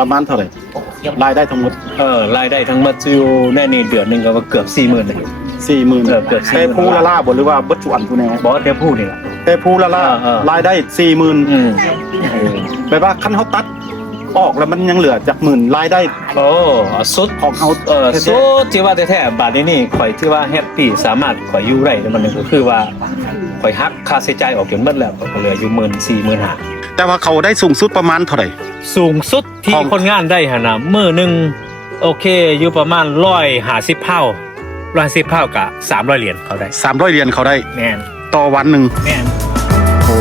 ประมาณเท่าไหร่รายได้ทั้งหมดรายได้ทั้งหมดอยู่ในนี่เดือนหนึงก็เกือบ 40,000เลย 40,000เกือบ40,000แต่ผู้ละล่าบ่หรือว่าเบิดจุอันผู้แนว บ่แต่ผู้นี่ล่ะ แต่ผู้ละล่ารายได้ 40,000แปลว่าคันเฮาตัดออกแล้วมันยังเหลือจากหมื่นรายได้ โอ้สุด ของเฮาสุดที่ว่าแท้ๆบาดนี้นี่ข่อยที่ว่าแฮปปี้สามารถข่อยอยู่ได้มันก็คือว่าข่อยหักค่าใช้จ่ายออกจนหมดแล้วก็เหลืออยู่14,000-15,000แต่ว่าเขาได้สูงสุดประมาณเท่าไหร่สูงสุดที่คนงานได้หั่นน่ะมื้อนึงโอเคอยู่ประมาณ150เผ่า150เผ่ากับ300เหรียญเขาได้300เหรียญเขาได้แม่นต่อวันหนึ่งแม่นโอ้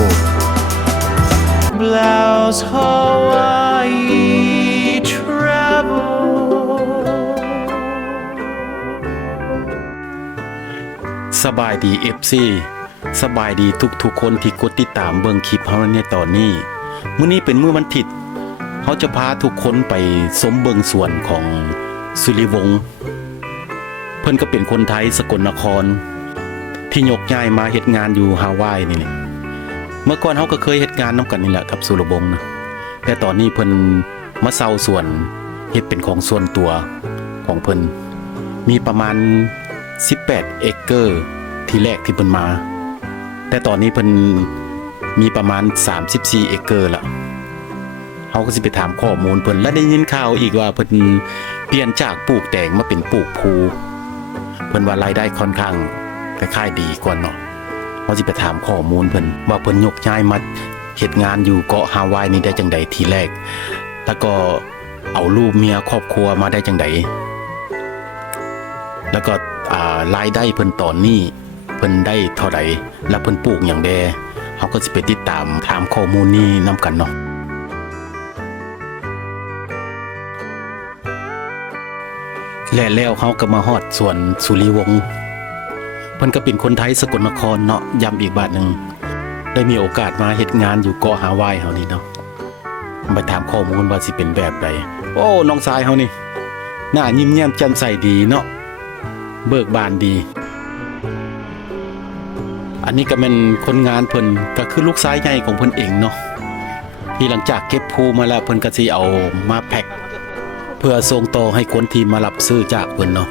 Blouse Hawaii travel สบายดี FC สบายดีทุกคนที่กดติดตามเบิ่งคลิปเฮาในตอนนี้มื้อนี้เป็นมื้อวันอาทิตย์เฮาจะพาทุกคนไปชมเบิ่งสวนของสุริวงศ์เพิ่นก็เป็นคนไทยสกลนครที่ยกย้ายมาเฮ็ดงานอยู่ฮาวายนี่แหละเมื่อก่อนเฮาก็เคยเฮ็ดงานนํกันนี่แหละกับสุริวงศ์นะแต่ตอนนี้เพิ่นมาเซาสวนเฮ็ดเป็นของส่วนตัวของเพิ่นมีประมาณ18 เอเกอร์ที่แรกที่เพิ่นมาแต่ตอนนี้เพิ่นมีประมาณ34 เอเกอร์ละเฮาก็สิไปถามข้อมูลเพิ่นและได้ยินข่าวอีกว่าเพิ่นเปลี่ยนจากปลูกแตงมาเป็นปลูกภูเพิ่นว่ารายได้ค่อนข้างคล้ายๆดีกว่าเนาะเฮาสิไปถามข้อมูลเพิ่นว่าเพิ่นยกย้ายมาเฮ็ดงานอยู่เกาะฮาวายนี่ได้จังได๋ทีแรกแล้วก็เอาลูกเมียครอบครัวมาได้จังได๋แล้วก็รายได้เพิ่นตอนนี้เพิ่นได้เท่าใดและเพิ่นปลูกหยังแดเฮาก็สิไปติดตามถามข้อมูลนี้นํกันเนาะแล้วเฮาก็มาฮอดสวนสุริวงศ์เพิ่นก็เป็นคนไทยสกลนครเนาะย้ำอีกบาทนึงได้มีโอกาสมาเฮ็ดงานอยู่เกาะฮาวายเฮานี่เนาะไปถามข้อมูลว่าสิเป็นแบบใดโอ้น้องชายเฮานี่หน้ายิ้มแย้มแจ่มใสดีเนาะเบิกบานดีอันนี้ก็เป็นคนงานเพิ่นก็คือลูกชายใหญ่ของเพิ่นเองเนาะที่หลังจากเก็บภูมาแล้วเพิ่นก็สิเอามาแพ็คเพื่อส่งต่อให้คนที่มารับซื้อจากเพิ่นเนาะ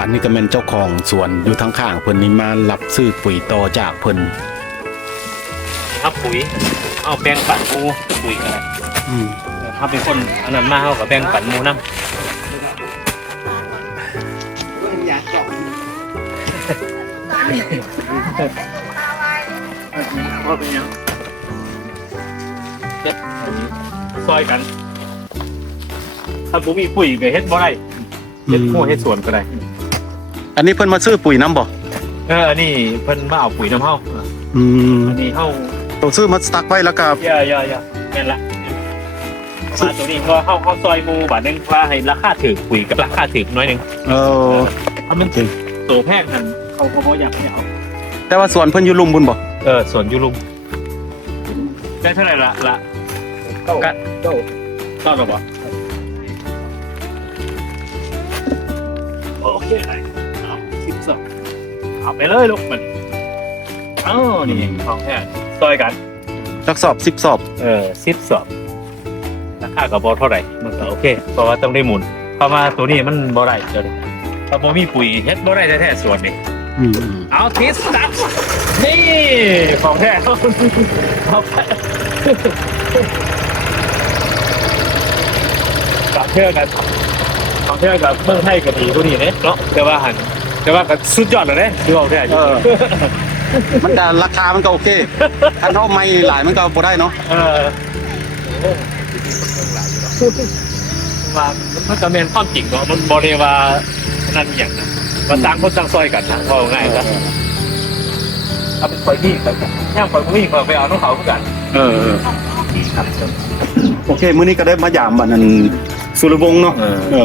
อันนี้ก็เป็นเจ้าของสวนอยู่ทางข้างเพิ่นนี่มารับซื้อปุ๋ยต่อจากเพิ่นครับปุ๋ยเอาแบ่งปันหมู่ปุ๋ยกันถ้าเป็นคนอันนั้นมาเฮาก็แบ่งปันหมู่นำว่าเป็นยังซอยกันถ้าผมมีปุ๋ยก็เฮ็ดบ่ได้เฮ็ดเฮ็ดสวนก็ได้อันนี้เพิ่นมาซื้อปุ๋ยน้ำบ่อันนี้เพิ่นมาเอาปุ๋ยน้ำเฮาอันนี้เฮาต้องซื้อมาสตักไว้แล้วก็อย่าแม่นละมาตัวนี้ก็เฮาซอยหมู่บาทนึงว่าให้ราคาถูกปุ๋ยกับราคาถูกน้อยนึงถ้ามันถึงตัวแพงนั่นเขาบ่อยากให้เอาแต่ว่าสวนเพิ่นอยู่ลุมบุญบ่สวนอยู่ลุมได้เท่าไหร่ละเก้าแล้วบ่โอเคเอา12เอาไปเลยลูกมันนี่ของแท้ซอยกันจักสอบ10สอบ10 สอบราคาก็บ่เท่าไหร่มันก็โอเคเพราะว่าต้องได้หมุนเพราะว่าตัวนี้มันบ่ได้เดี๋ยวถ้าบ่มีปุ๋ยเฮ็ดบ่ได้แท้ๆสวนนี่เอาทิสตัดนี่ของแท้กับเทื่อกันของเทื่อกับเมืองไทยก็ดีกว่านี้เนาะแต่ว่าก็สุดยอดแล้วเด้ดูเอาแท้มันก็ราคามันก็โอเคถ้าเฮาไม่หลายมันก็บ่ได้เนาะว่ามันก็แม่นความจริงเนาะมันบ่ได้ว่านั่นหยังนะว่าต่างคนต่างซอยกันนะว่าง่ายซะเอาเป็นข่อยนี่ครับย่างข่อยบ่มีข่อยไปเอาน้องเขาคือกันครับโอเคมื้อนี้ก็ได้มายามบัดนั้นสุรวงศ์เนาะ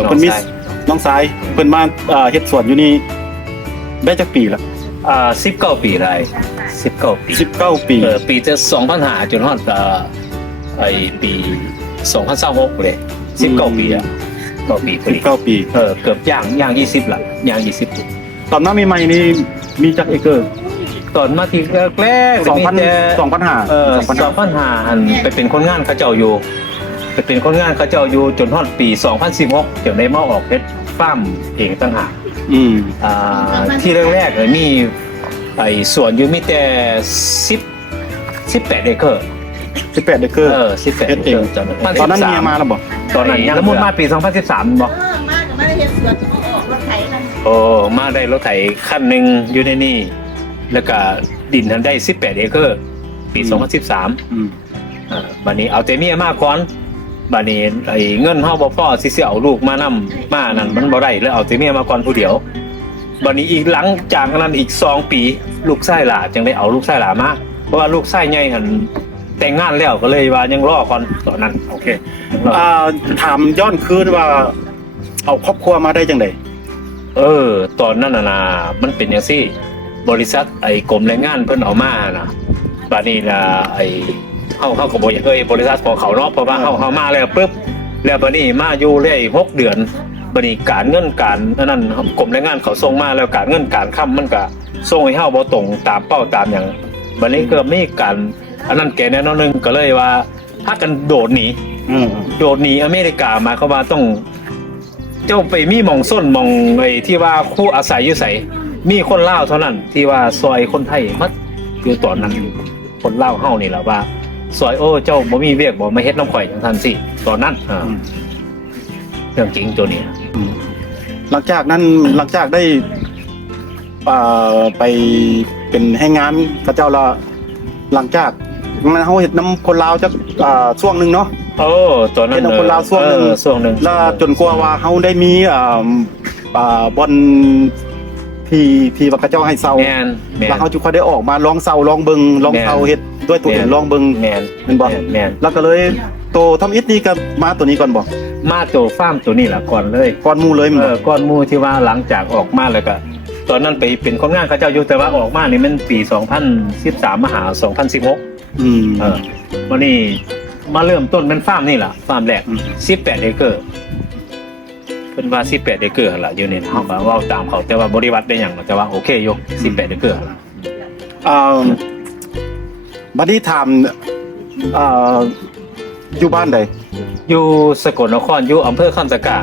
เพิ่นมีน้องชายเพิ่นมาเฮ็ดสวนอยู่นี่ได้จักปีละ19 ปีได้19 ปีปีจะ2005จนฮอดปี2026เลย19 ปีอ่ะ9 ปีพอดี19 ปีเกือบย่าง20ละย่าง20ตอนนั้นใหม่ๆนี่มีจักเอเกอร์ ตอนมาที่แรกๆ 2,500 2,500อันไปเป็นคนงานเขาเจ้าอยู่ไปเป็นคนงานเขาเจ้าอยู่จนฮอดปี 2016จนได้มาออกเฮ็ดฟาร์มเองต่างหาก ที่แรกๆมีไอ้สวนอยู่มีแต่18 เอเคอร์ 18 เอเคอร์ 18 เอเคอร์ตอนนั้นเมียมาแล้วบ่ ตอนนั้นยังมุดมาปี 2013บ่ มากับมาได้เห็นสวนที่เขาออกรถไถนั่น โอ้มาได้รถไถคันหนึงอยู่ในนี่แล้วก็ดินทันได้18 เอเคอร์ปี 2013บัดนี้เอาแต่เมียมาก่อนบัดนี้ไอ้เงินเฮาบ่พอสิเอาลูกมานำมานั่นมันบ่ได้เลยเอาแต่เมียมาก่อนผู้เดียวบัดนี้อีกหลังจากนั้นอีก2 ปีลูกชายหล่าจึงได้เอาลูกชายหล่ามาเพราะว่าลูกชายใหญ่หั่นแต่งงานแล้วก็เลยว่ายังรอก่อนตอนนั้นโอเค ถามย้อนคืนว่าเอาครอบครัวมาได้จังได๋ ตอนนั้นน่ะมันเป็นจังซี่บริษัทไอ้กรมแรงงานเพิ่นเอามานะบัดนี้ล่ะไอ้เฮาก็บ่อยากบริษัทของเขาเนาะเพราะว่าเฮามาแล้วปึ๊บแล้วบัดนี้มาอยู่ได้6 เดือนบัดนี้การเงินการนั้นกรมแรงงานเขาส่งมาแล้วการเงินการค้ำมันก็ส่งให้เฮาบ่ตรงตามเป้าตามหยังบัดนี้ก็มีการอันนั้นแกแน่นอนนึงก็เลยว่าพากันโดดหนีอเมริกาหมายความว่าต้องเจ้าไปมีหม่องส้นหม่องไอ้ที่ว่าคู่อาศัยอยู่ไสมีคนลาวเท่านั้นที่ว่าซอยคนไทยมัดอยู่ตอนนั้นคนลาวเฮานี่แหละว่าซอยเจ้าบ่มีเวียกบ่มาเฮ็ดน้ำข่อยจังซั่นสิตอนนั้นเรื่องจริงตัวนี้ หลังจากได้ไปเป็นให้งานพระเจ้าละหลังจากนั้นเฮาเฮ็ดน้ำคนลาวจักช่วงนึงเนาะตอนนั้นเฮ็ดน้ำคนลาวช่วงนึงแล้วจนกว่าว่าเฮาได้มีบอนที่ว่าพระเจ้าให้เซาแล้วเฮาจุค่อยได้ออกมาลองเซาลองเบิ่งลองเซาเฮ็ดด้วยตัวเองลองเบิ่งแม่นบ่แล้วก็เลยโตทำอิฐนี่ก็มาตัวนี้ก่อนบ่มาตัวฟาร์มตัวนี้ล่ะก่อนเลยก่อนหมู่เลยก่อนหมู่ที่ว่าหลังจากออกมาแล้วก็ตอนนั้นไปเป็นคนงานเขาเจ้าอยู่แต่ว่าออกมานี่มันปี2013มาหา2016วันนี้มาเริ่มต้นเป็นฟาร์มนี่ล่ะฟาร์มแรก18 เอเคอร์เพิ่นว่า18 เอเคอร์ล่ะอยู่นี่เฮาก็เว้าตามเขาแต่ว่าบริวัติได้หยังแต่ว่าโอเคอยู่18 เอเคอร์ล่ะบัดนี้ถามอยู่บ้านใดอยู่สกลนครอยู่อำเภอคำตะกร้า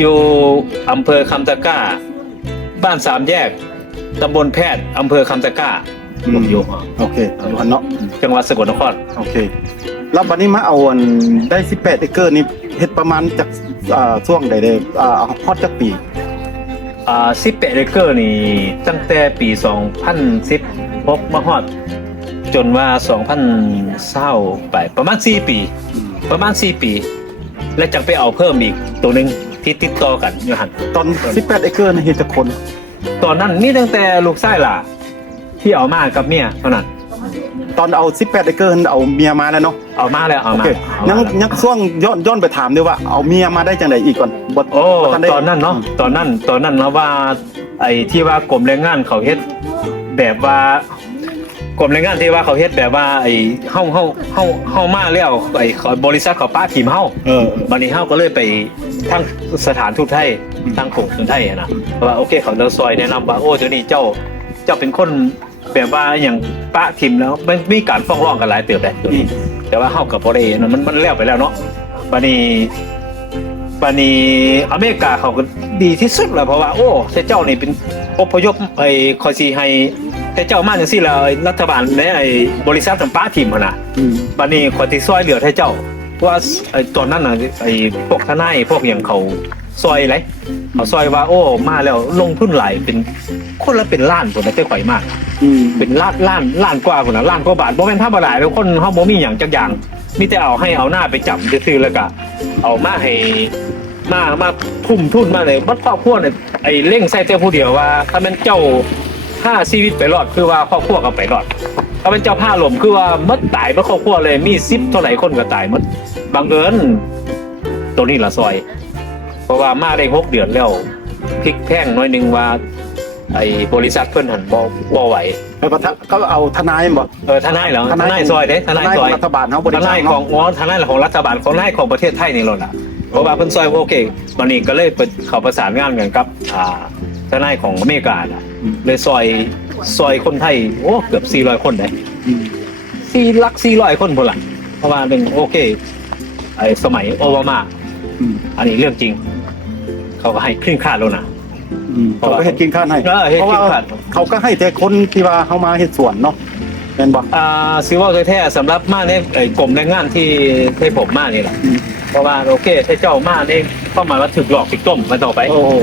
อยู่อำเภอคำตะกร้าบ้าน3 แยกตำบลแพทย์อำเภอคำตะกร้าผมอยู่โอเคอยู่หั่นเนาะจังหวัดสกลนครโอเคแล้วบัดนี้มาเอาได้18 เอเคอร์นี่เฮ็ดประมาณจากช่วงใดได้ฮอดจักปี18 เอเคอร์นี่ตั้งแต่ปี2016มาฮอดจนว่า2020ไปประมาณ4 ปีแล้วจังไปเอาเพิ่มอีกตัวนึงที่ติดต่อกันอยู่หั่นตอน18 เอเคอร์นี่เฮ็ดจักคนตอนนั้นมีตั้งแต่ลูกชายล่ะที่เอามากับเมียเท่านั้นตอนเอา18 เอเคอร์เอาเมียมาแล้วเนาะเอามาแล้วยังช่วงย้อนไปถามด้วยว่าเอาเมียมาได้จังได๋อีกก่อนตอนนั้นเนาะตอนนั้นเนาะว่าไอ้ที่ว่ากรมแรงงานเขาเฮ็ดแบบว่ากรมแรงงานที่ว่าเขาเฮ็ดแบบว่าไอ้เฮามาแล้วไอ้บริษัทเขาป้าทีมเฮาบัดนี้เฮาก็เลยไปทางสถานทูตไทยทางกงสุลไทยนะว่าโอเคเขาจะซอยแนะนำว่าเดี๋ยวนี้เจ้าเป็นคนแบบว่าอย่างป้าทีมแล้วมันมีการฟ้องร้องกันหลายเติบแล้วแต่ว่าเฮาก็บ่ได้มันแล้วไปแล้วเนาะบัดนี้อเมริกาเขาก็ดีที่สุดแล้วเพราะว่าเจ้านี่เป็นอพยพไอ้คอยสิให้แต่เจ้ามาจังซี่แล้วรัฐบาลและไอ้บริษัทของป้าทีมหั่นน่ะบัดนี้ขอสิซอยเหลือให้เจ้าว่าไอ้ตอนนั้นน่ะไอ้พวกทนายพวกหยังเขาซอยไหลเขาซอยว่ามาแล้วลงทุนหลายเป็นคนละเป็นล้านพุ่นน่ะแต่ข่อยมากเป็นล้านกว่าพุ่นน่ะล้านกว่าบาทบ่แม่นธรรมดาแล้วคนเฮาบ่มีหยังจักอย่างมีแต่เอาหน้าไปจับซื่อๆแล้วก็เอามาให้มาทุ่มทุนมาเลยบัดครอบครัวเนี่ยไอ้เร่งใส่แต่ผู้เดียวว่าถ้าแม่นเจ้า5ชีวิตไปรอดคือว่าครอบครัวก็ไปรอดถ้าเป็นเจ้าผ้าหล่มคือว่ามัดตายบ่ครอบครัวเลยมี10เท่าไหร่คนก็ตายหมดบังเอิญตัวนี้ล่ะซอยเพราะว่ามาได้6 เดือนแล้วพลิกแพงน้อยนึงว่าไอ้บริษัทเพิ่นหั่นบ่ไหวก็เอาทนายบ่ทนายเหรอทนายซอยเด้ทนายซอยรัฐบาลเฮาบ่ได้ทนายของทนายของรัฐบาลของนายของประเทศไทยนี่ล่ะเพราะว่าเพิ่นซอยโอเควันนี้ก็เลยเข้าประสานงานกันกับทนายของอเมริกาเลยซอย ซอยคนไทยโอ้เกือบ400คนได้400คนพุ่นล่ะเพราะว่าเป็นโอเคไอ้สมัยโอบามาอันนี้เรื่องจริงเขาก็ให้ครึ่งค่าแล้วนะ เขาก็เฮ็ดกินข้าวให้ เฮ็ด เพราะ กิ ว่าน ข้าว เขาก็ให้แต่คนที่ว่าเขามาเฮ็ดสวนเนาะแม่นบ่ ซิว่าแท้ๆสำหรับมาในกรมแรงงานที่ผมมานี่แหละเพราะว่าโอเคถ้าเจ้ามาเนี่ยเข้าหมายว่าถึกหลอกถึกต้มมาต่อไป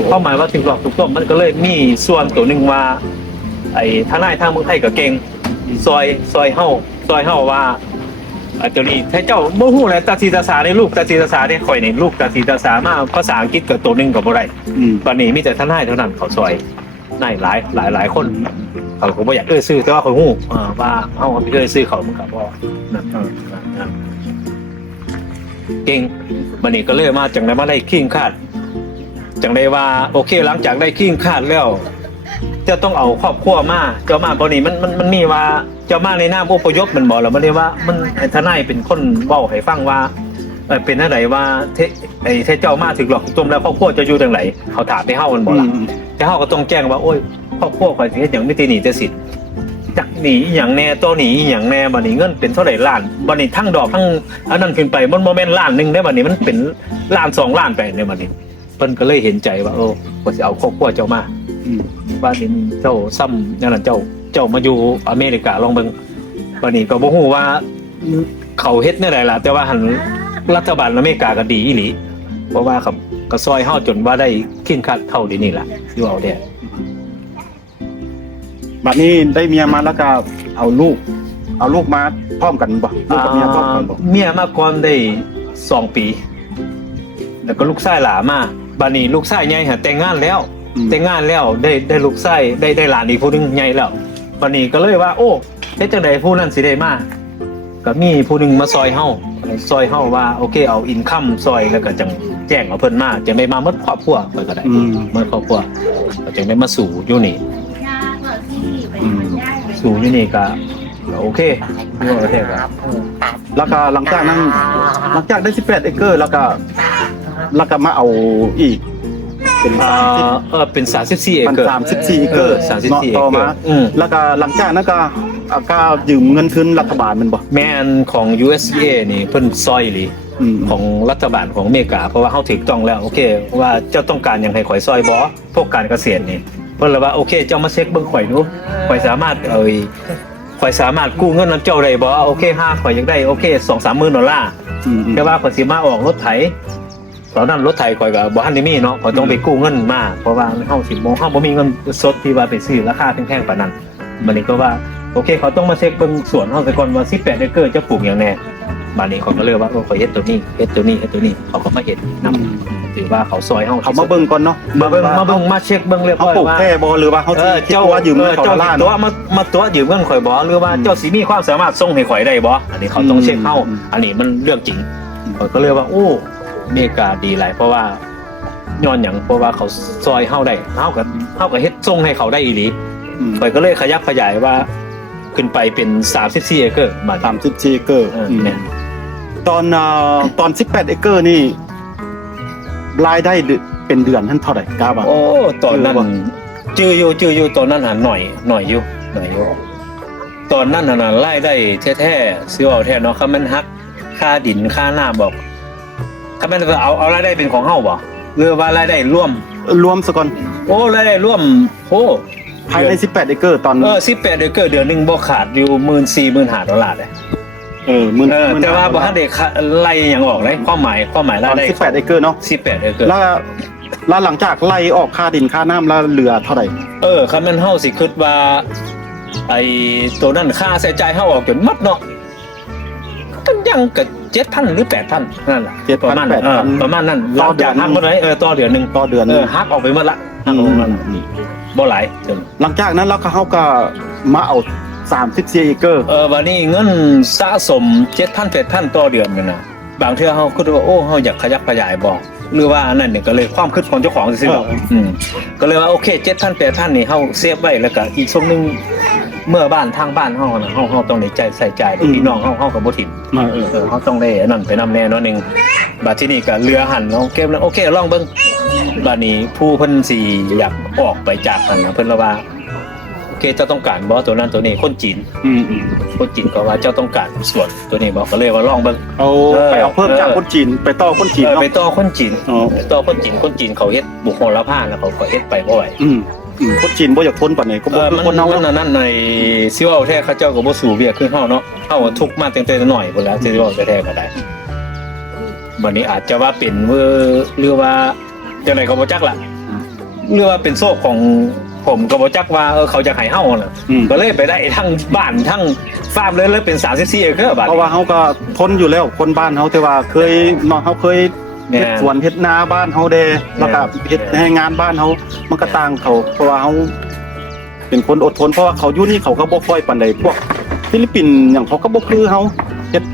เข้าหมายว่าถึกหลอกถึกต้มมันก็เลยมีส่วนตัวหนึ่งว่าไอ้ทางนายทางเมืองไทยก็เก่งซอยเฮาว่าตัวนี้ถ้าเจ้าบ่ฮู้แหละตาสีตาสาในลูกตาสีตาสาเนี่ยข่อยนี่ลูกตาสีตาสามาภาษาอังกฤษก็ตัวหนึงก็บ่ได้ตอนนี้มีแต่ทางนายเท่านั้นเขาซอยนายหลายคนเขาก็บ่อยากซื้อแต่ว่าเขาฮู้ว่าเฮาไปซื้อเขามันก็บ่นั่นเก่งบัดนี้ก็เลยมาจังได้มาได้คิงคาดจังได้ว่าโอเคหลังจากได้คิงคาดแล้วจะต้องเอาครอบครัวมาเจ้ามาบ่นี้มันมีว่าเจ้ามาในนามอพยพมันบ่แล้วมันเรียกว่ามันทนายเป็นคนเว้าให้ฟังว่าเป็นจังไดว่าไอ้เจ้ามาถึงหรอกจมแล้วครอบครัวจะอยู่จังไดเขาถามให้เฮามันบ่ล่ะแต่เฮาก็ต้องแจ้งว่าโอ้ยครอบครัวข่อยสิเฮ็ดหยังมีแต่หนี้แต่สินจักหนีอีหยังแน่ตัวหนีอีหยังแน่บัดนี้เงินเป็นเท่าไหร่ล้านบัดนี้ทั้งดอกทั้งอันนั้นขึ้นไปมันบ่แม่นล้านนึงได้บัดนี้มันเป็นล้าน2ล้านไปในบัดนี้เพิ่นก็เลยเห็นใจว่าก็สิเอาครอบครัวเจ้ามาว่าเห็นเจ้าซ้ำนั่นน่ะเจ้ามาอยู่อเมริกาลองเบิ่งบัดนี้ก็บ่ฮู้ว่าเขาเฮ็ดแนวใดล่ะแต่ว่าหันรัฐบาลอเมริกาก็ดีอีหลีเพราะว่าครับก็ซอยเฮาจนว่าได้ขึ้นคัดเท่าเดี๋ยวนี้ล่ะอยู่เอาแท้ บัดนี้ได้เมียมาแล้วก็เอาลูกมาพร้อมกันบ่ลูกกับเมียพร้อมกันบ่ เมียมาก่อนได้2 ปีแล้วก็ลูกชายหลามาบัดนี้ลูกชายใหญ่หาแต่งงานแล้วได้ลูกชายได้หลานอีกผู้นึงใหญ่แล้วบัดนี้ก็เลยว่าโอ้เฮ็ดจังได๋ผู้นั้นสิได้มาก็มีผู้นึงมาซอยเฮาว่าโอเคเอาอินคัมซอยแล้วก็จังแจ้งเอาเพิ่นมาจังได้มาหมดครอบครัวเพิ่นก็ได้หมดครอบครัวก็จังได้มาสู่อยู่นี่สู่อยู่นี่ก็โอเคอยู่โอเคครับ แล้วก็หลังจากได้18เอเคอร์แล้วก็มาเอาอีกเป็นเป็น34เอ มัน เกอร์ 34เอเคอร์ 34เอเกอร์ ต่อมาแล้วก็หลังจากนั้นก็ยืมเงินคืนรัฐบาลมันบ่ แมนของ USDA นี่เพิ่นซอยหรือของรัฐบาลของอเมริกาเพราะว่าเฮาถูกต้องแล้วโอเคว่าเจ้าต้องการหยังให้ข่อยซอยบ่พวกการเกษตรนี่เพิ่นเลยว่าโอเคเจ้ามาเช็คเบิ่งข่อยดูข่อยสามารถข่อยสามารถกู้เงินนำเจ้าได้บ่โอเคข่อยอยากได้โอเค 2-3 หมื่นดอลลาร์แต่ว่าข่อยสิมาออกรถไถตอนนั้นรถไถข่อยก็บ่ทันได้มีเนาะข่อยต้องไปกู้เงินมาเพราะว่าเฮาบ่มีเงินสดที่ว่าไปซื้อราคาแพงๆปานนั้นมันนี่ก็ว่าโอเคเขาต้องมาเช็คเบิ่งสวนเฮาซะก่อนว่า18เอเคอร์จะปลูกหยังแน่บัดนี้เขาก็เลยว่าข่อยเฮ็ดตัวนี้เขาก็มาเฮ็ดนำถือว่าเขาซอยเฮา เขามาเบิ่งก่อนเนาะ มาเบิ่งมาเช็คเบิ่งเรียบ เขา ร้อย ปลูก ว่า แค่บ่หรือว่าเขาสิคิดว่ายืมเงินเขาดอลลาร์ ตัว เนาะ มาตัวยืมเงินข่อยบ่หรือว่าเจ้าสิมีความสามารถส่งให้ข่อยได้บ่อันนี้เขาต้องเช็คเฮาอันนี้มันเรื่องจริงข่อยก็เลยว่าโอ้อเมริกาดีหลายเพราะว่าย้อนหยังเพราะว่าเขาซอยเฮาได้เฮาก็เฮ็ดส่งให้เขาได้อีหลีข่อยก็เลยขยับขยายว่าขึ้นไปเป็น34เอเคอร์มา34เอเคอร์ เนี่ย ตอน18เอเคอร์นี่รายได้เป็นเดือนท่านเท่าไหร่กล้าบ่า โอ้ตอนนั้นจื้ออยู่ตอนนั้นหน่อยอยู่ตอนนั้นน่ะรายได้แท้ๆซื้อเอาแท้เนาะคันมันฮักค่าดินค่าน้ำบอกคันมันเอารายได้เป็นของเฮาบ่หรือว่ารายได้ร่วม รวมซะก่อน โอ้รายได้ร่วมโอ้ ภายใน18เอเคอร์ตอน18เอเคอร์เดือนนึงบ่ขาดอยู่ 14,000 ดอลลาร์เลยแต่ว่าบ่ทันได้ไล่หยังออกเลยความหมายรายได้18เอเคอร์เนาะ18เอเคอร์แล้วหลังจากไล่ออกค่าดินค่าน้ำแล้วเหลือเท่าไหร่คันมันเฮาสิคิดว่าไอ้ตัวนั้นค่าใช้จ่ายเฮาออกจนหมดเนาะก็ยังก็ 7,000 หรือ 8,000 นั่นล่ะประมาณนั้นต่อเดือนหักหมดเลยต่อเดือนนึงหักออกไปหมดละหักออกมาบ่หลายหลังจากนั้นแล้วเขาก็มาเอา34เอเคอร์วันนี้เงินสะสม 7,000-8,000 ต่อเดือนนั่นน่ะบางเทื่อเฮาคิดว่าโอ้เฮาอยากขยับขยายบ่หรือว่าอันนั้นนี่ก็เลยความคิดของเจ้าของซื่อๆก็เลยว่าโอเค 7,000-8,000 นี่เฮาเซฟไว้แล้วก็อีกส่วนนึงเมื่อบ้านทางบ้านเฮาน่ะเฮาต้องได้ใจใส่ใจพี่น้องเฮาก็บ่ถิ่มเฮาต้องได้อันนั้นไปนำแน่เนาะนึงบัดทีนี้ก็เรือหันเนาะเก็บแล้วโอเคลองเบิ่งบัดนี้ผู้เพิ่นสิอยากออกไปจากกันนะเพิ่นละว่า เคเจ้าต้องการบ่ตัวนั้นตัวนี้คนจีน อืม คนจีนก็ว่าเจ้าต้องการส่วนตัวนี้บอกก็เลยว่าลองเบิ่ง เอาไปเอาเพิ่มจากคนจีนไปต่อคนจีน ไป เนาะ ต่อคนจีน อ๋อ ไปต่อคนจีนเขาเฮ็ดบุคคลละผ้าแล้วเขาก็เฮ็ดไปบ่ไหว คนจีนบ่อยากทนปานไหนก็บ่คือคนเฮา มันนั่นในซิว่าแท้เขาเจ้าก็บ่สู้เวียกคือเฮาเนาะเฮาทุกข์มาตั้งแต่น้อยพุ่นแล้วสิว่าแท้ๆก็ได้บัดนี้อาจจะว่าเป็นหรือว่าจังไดก็บ่จักล่ะหรือว่าเป็นโชคของผมก็บ่จักว่าเขาจะให้เฮาน่ะก็เลยไปได้ทั้งบ้านทั้งฟาร์มเลยเป็น34เอเคอร์บาด เพราะว่าเฮาก็ทนอยู่แล้วคนบ้านเฮาแต่ว่าเคยเนาะเฮาเคยเฮ็ดสวนเฮ็ดนาบ้านเฮาแดแล้วก็เฮ็ดให้งานบ้านเฮามันก็ต่างเขาเพราะว่าเฮาเป็นคนอดทนเพราะว่าเขาอยู่นี่เขาก็บ่ค่อยปานใดพวกฟิลิปปินส์หยังเขาก็บ่คือเฮาเฮ็ด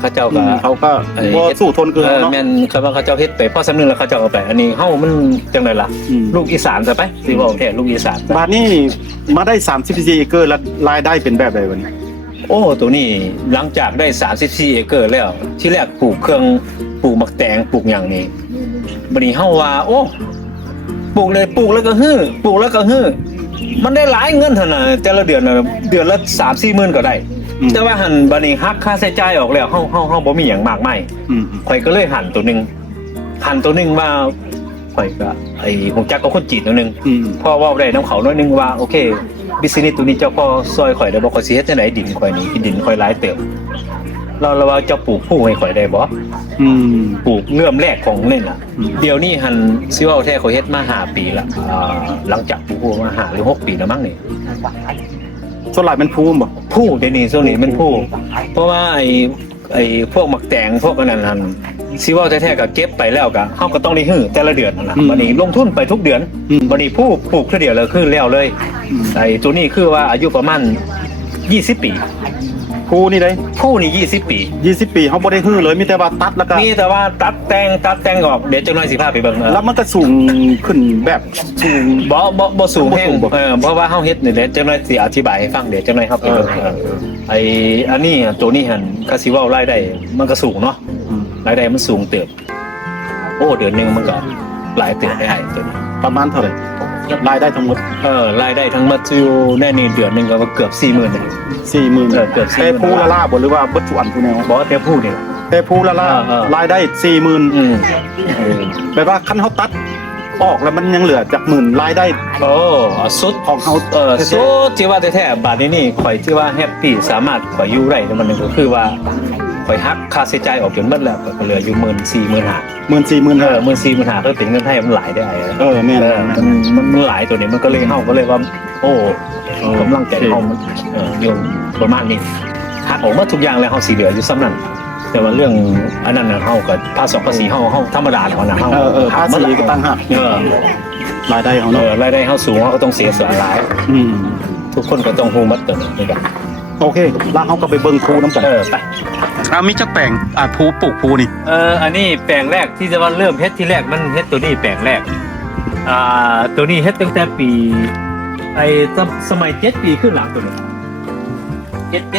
เขาเจ้าก็ เขาก็บ่สู้ทนคือเฮาเนาะ แม่นคำว่าเขาเจ้าเฮ็ดไปพอสำนึกแล้วเขาเจ้าเอาไปอันนี้เฮามันจังไดล่ะลูกอีสานซะไปสิว่าแท้ลูกอีสาน บ้านนี้มาได้34เอเคอร์แล้วรายได้เป็นแบบใดบัดนี้ โอ้ตัวนี้หลังจากได้34เอเคอร์แล้วที่แรกปลูกเครื่องปลูกมักแตงปลูกหยังนี่บัดนี้เฮาว่าโอ้ปลูกเลยปลูกแล้วก็ฮื้อปลูกแล้วก็ฮื้อมันได้หลายเงินหั่นน่ะแต่ละเดือนน่ะเดือนละ 3-4 หมื่นก็ได้แต่ว่าหันบัดนี้หักค่าใช้จ่ายออกแล้วเฮาบ่มีหยังมากมายข่อยก็เลยหันตัวหนึงว่าข่อยก็ไอ้ฮู้จักกับคนจีนตัวหนึงพอเว้าได้นำเขาหน่อยนึงว่าโอเคบิสเนสตัวนี้เจ้าพอซอยข่อยได้บ่ข่อยสิเฮ็ดจังไดดินข่อยนี่ดินข่อยหลายเติบเราว่าเจ้าปลูกผู้ให้ข่อยได้บ่ปลูกเริ่มแรกของนี่ล่ะเดี๋ยวนี้หันสิเว้าแท้ข่อยเฮ็ดมา5ปีละหลังจากปลูกผู้มา5หรือ6ปีแล้วมั้งนี่ ส่วนหลายมันภูมิบ่ ผู้เดี๋ยวนี้ช่วงนี้มันผู้เพราะว่าไอ้พวกหมักแตงพวกอันนั้นสิเว้าแท้ๆก็เก็บไปแล้วก็เฮาก็ต้องได้ฮื้อแต่ละเดือนนั่นล่ะบัดนี้ลงทุนไปทุกเดือนบัดนี้ผู้ปลูกเทื่อเดียวแล้วคือแล้วเลยไอ้ตัวนี้คือว่าอายุประมาณ20 ปี ภูนี่ได้ ผู้นี่20 ปี 20 ปีเฮาบ่ได้ฮื้อเลยมีแต่ว่าตัดแล้วก็ มีแต่ว่าตัดแต่งออกเดี๋ยวจังหน่อยสิพาไปเบิ่ง แล้วมันก็สูงขึ้นแบบสูง บ่สูงแฮง บ่สูงบ่ เพราะว่าเฮาเฮ็ดนี่เดี๋ยวจังหน่อยสิอธิบายให้ฟังเดี๋ยวจังหน่อยครับไปเบิ่งไอ้อันนี้ตัวนี้หั่นก็สิเว้ารายได้มันก็สูงเนาะ รายได้มันสูงเติบโอ้เดือนหนึงมันก็หลายเติบได้ตัวนี้ ประมาณเท่าไหร่รายได้ทั้งหมด รายได้ทั้งหมดอยู่ในนี่เดือนหนึงก็เกือบ 40,000 40,000 เกือบ40,000 แต่ภูละล่าบ่หรือว่าเบิดทุกอันทุกแนว บ่แต่ผู้นี่ แต่ภูละล่า เออ รายได้ อืม 40,000แปลว่าคันเฮาตัดออกแล้วมันยังเหลือจากหมื่นรายได้ โอ้สุด ของเฮา สุดที่ว่าแท้ๆบาดนี้นี่ข่อยที่ว่าแฮปปี้สามารถข่อยอยู่ได้มันนึงก็คือว่าข่อยหักค่าใช้จ่ายออกจนหมดแล้วก็เหลืออยู่14,500 14,000 14,500ก็เป็นเงินไทยมันหลายได้ แม่น มันหลายตัวนี้มันก็เลยเฮาก็เลยว่า โอ้กำลังใจเฮามันอยู่ประมาณนี้หักออกมาทุกอย่างแล้วเฮาสิเหลืออยู่ซ้ำนั้นแต่ว่าเรื่องอันนั้นน่ะเฮาก็ภาษีเฮาธรรมดาเท่านั้นเฮา ภาษีก็ตั้งหักรายได้เฮาเนาะ รายได้เฮาสูงเฮาก็ต้องเสียส่วนหลายทุกคนก็ต้องฮู้หมดตัวนี้กัน โอเคแล้วเฮาก็ไปเบิ่งภูนำกัน ไป มีจักแปลงภูปลูกภูนี่ อันนี้แปลงแรกที่จะว่าเริ่มเฮ็ดที่แรกมันเฮ็ดตัวนี้แปลงแรกตัวนี้เฮ็ดตั้งแต่ปีสมัย7 ปีขึ้นหลังตัวนี้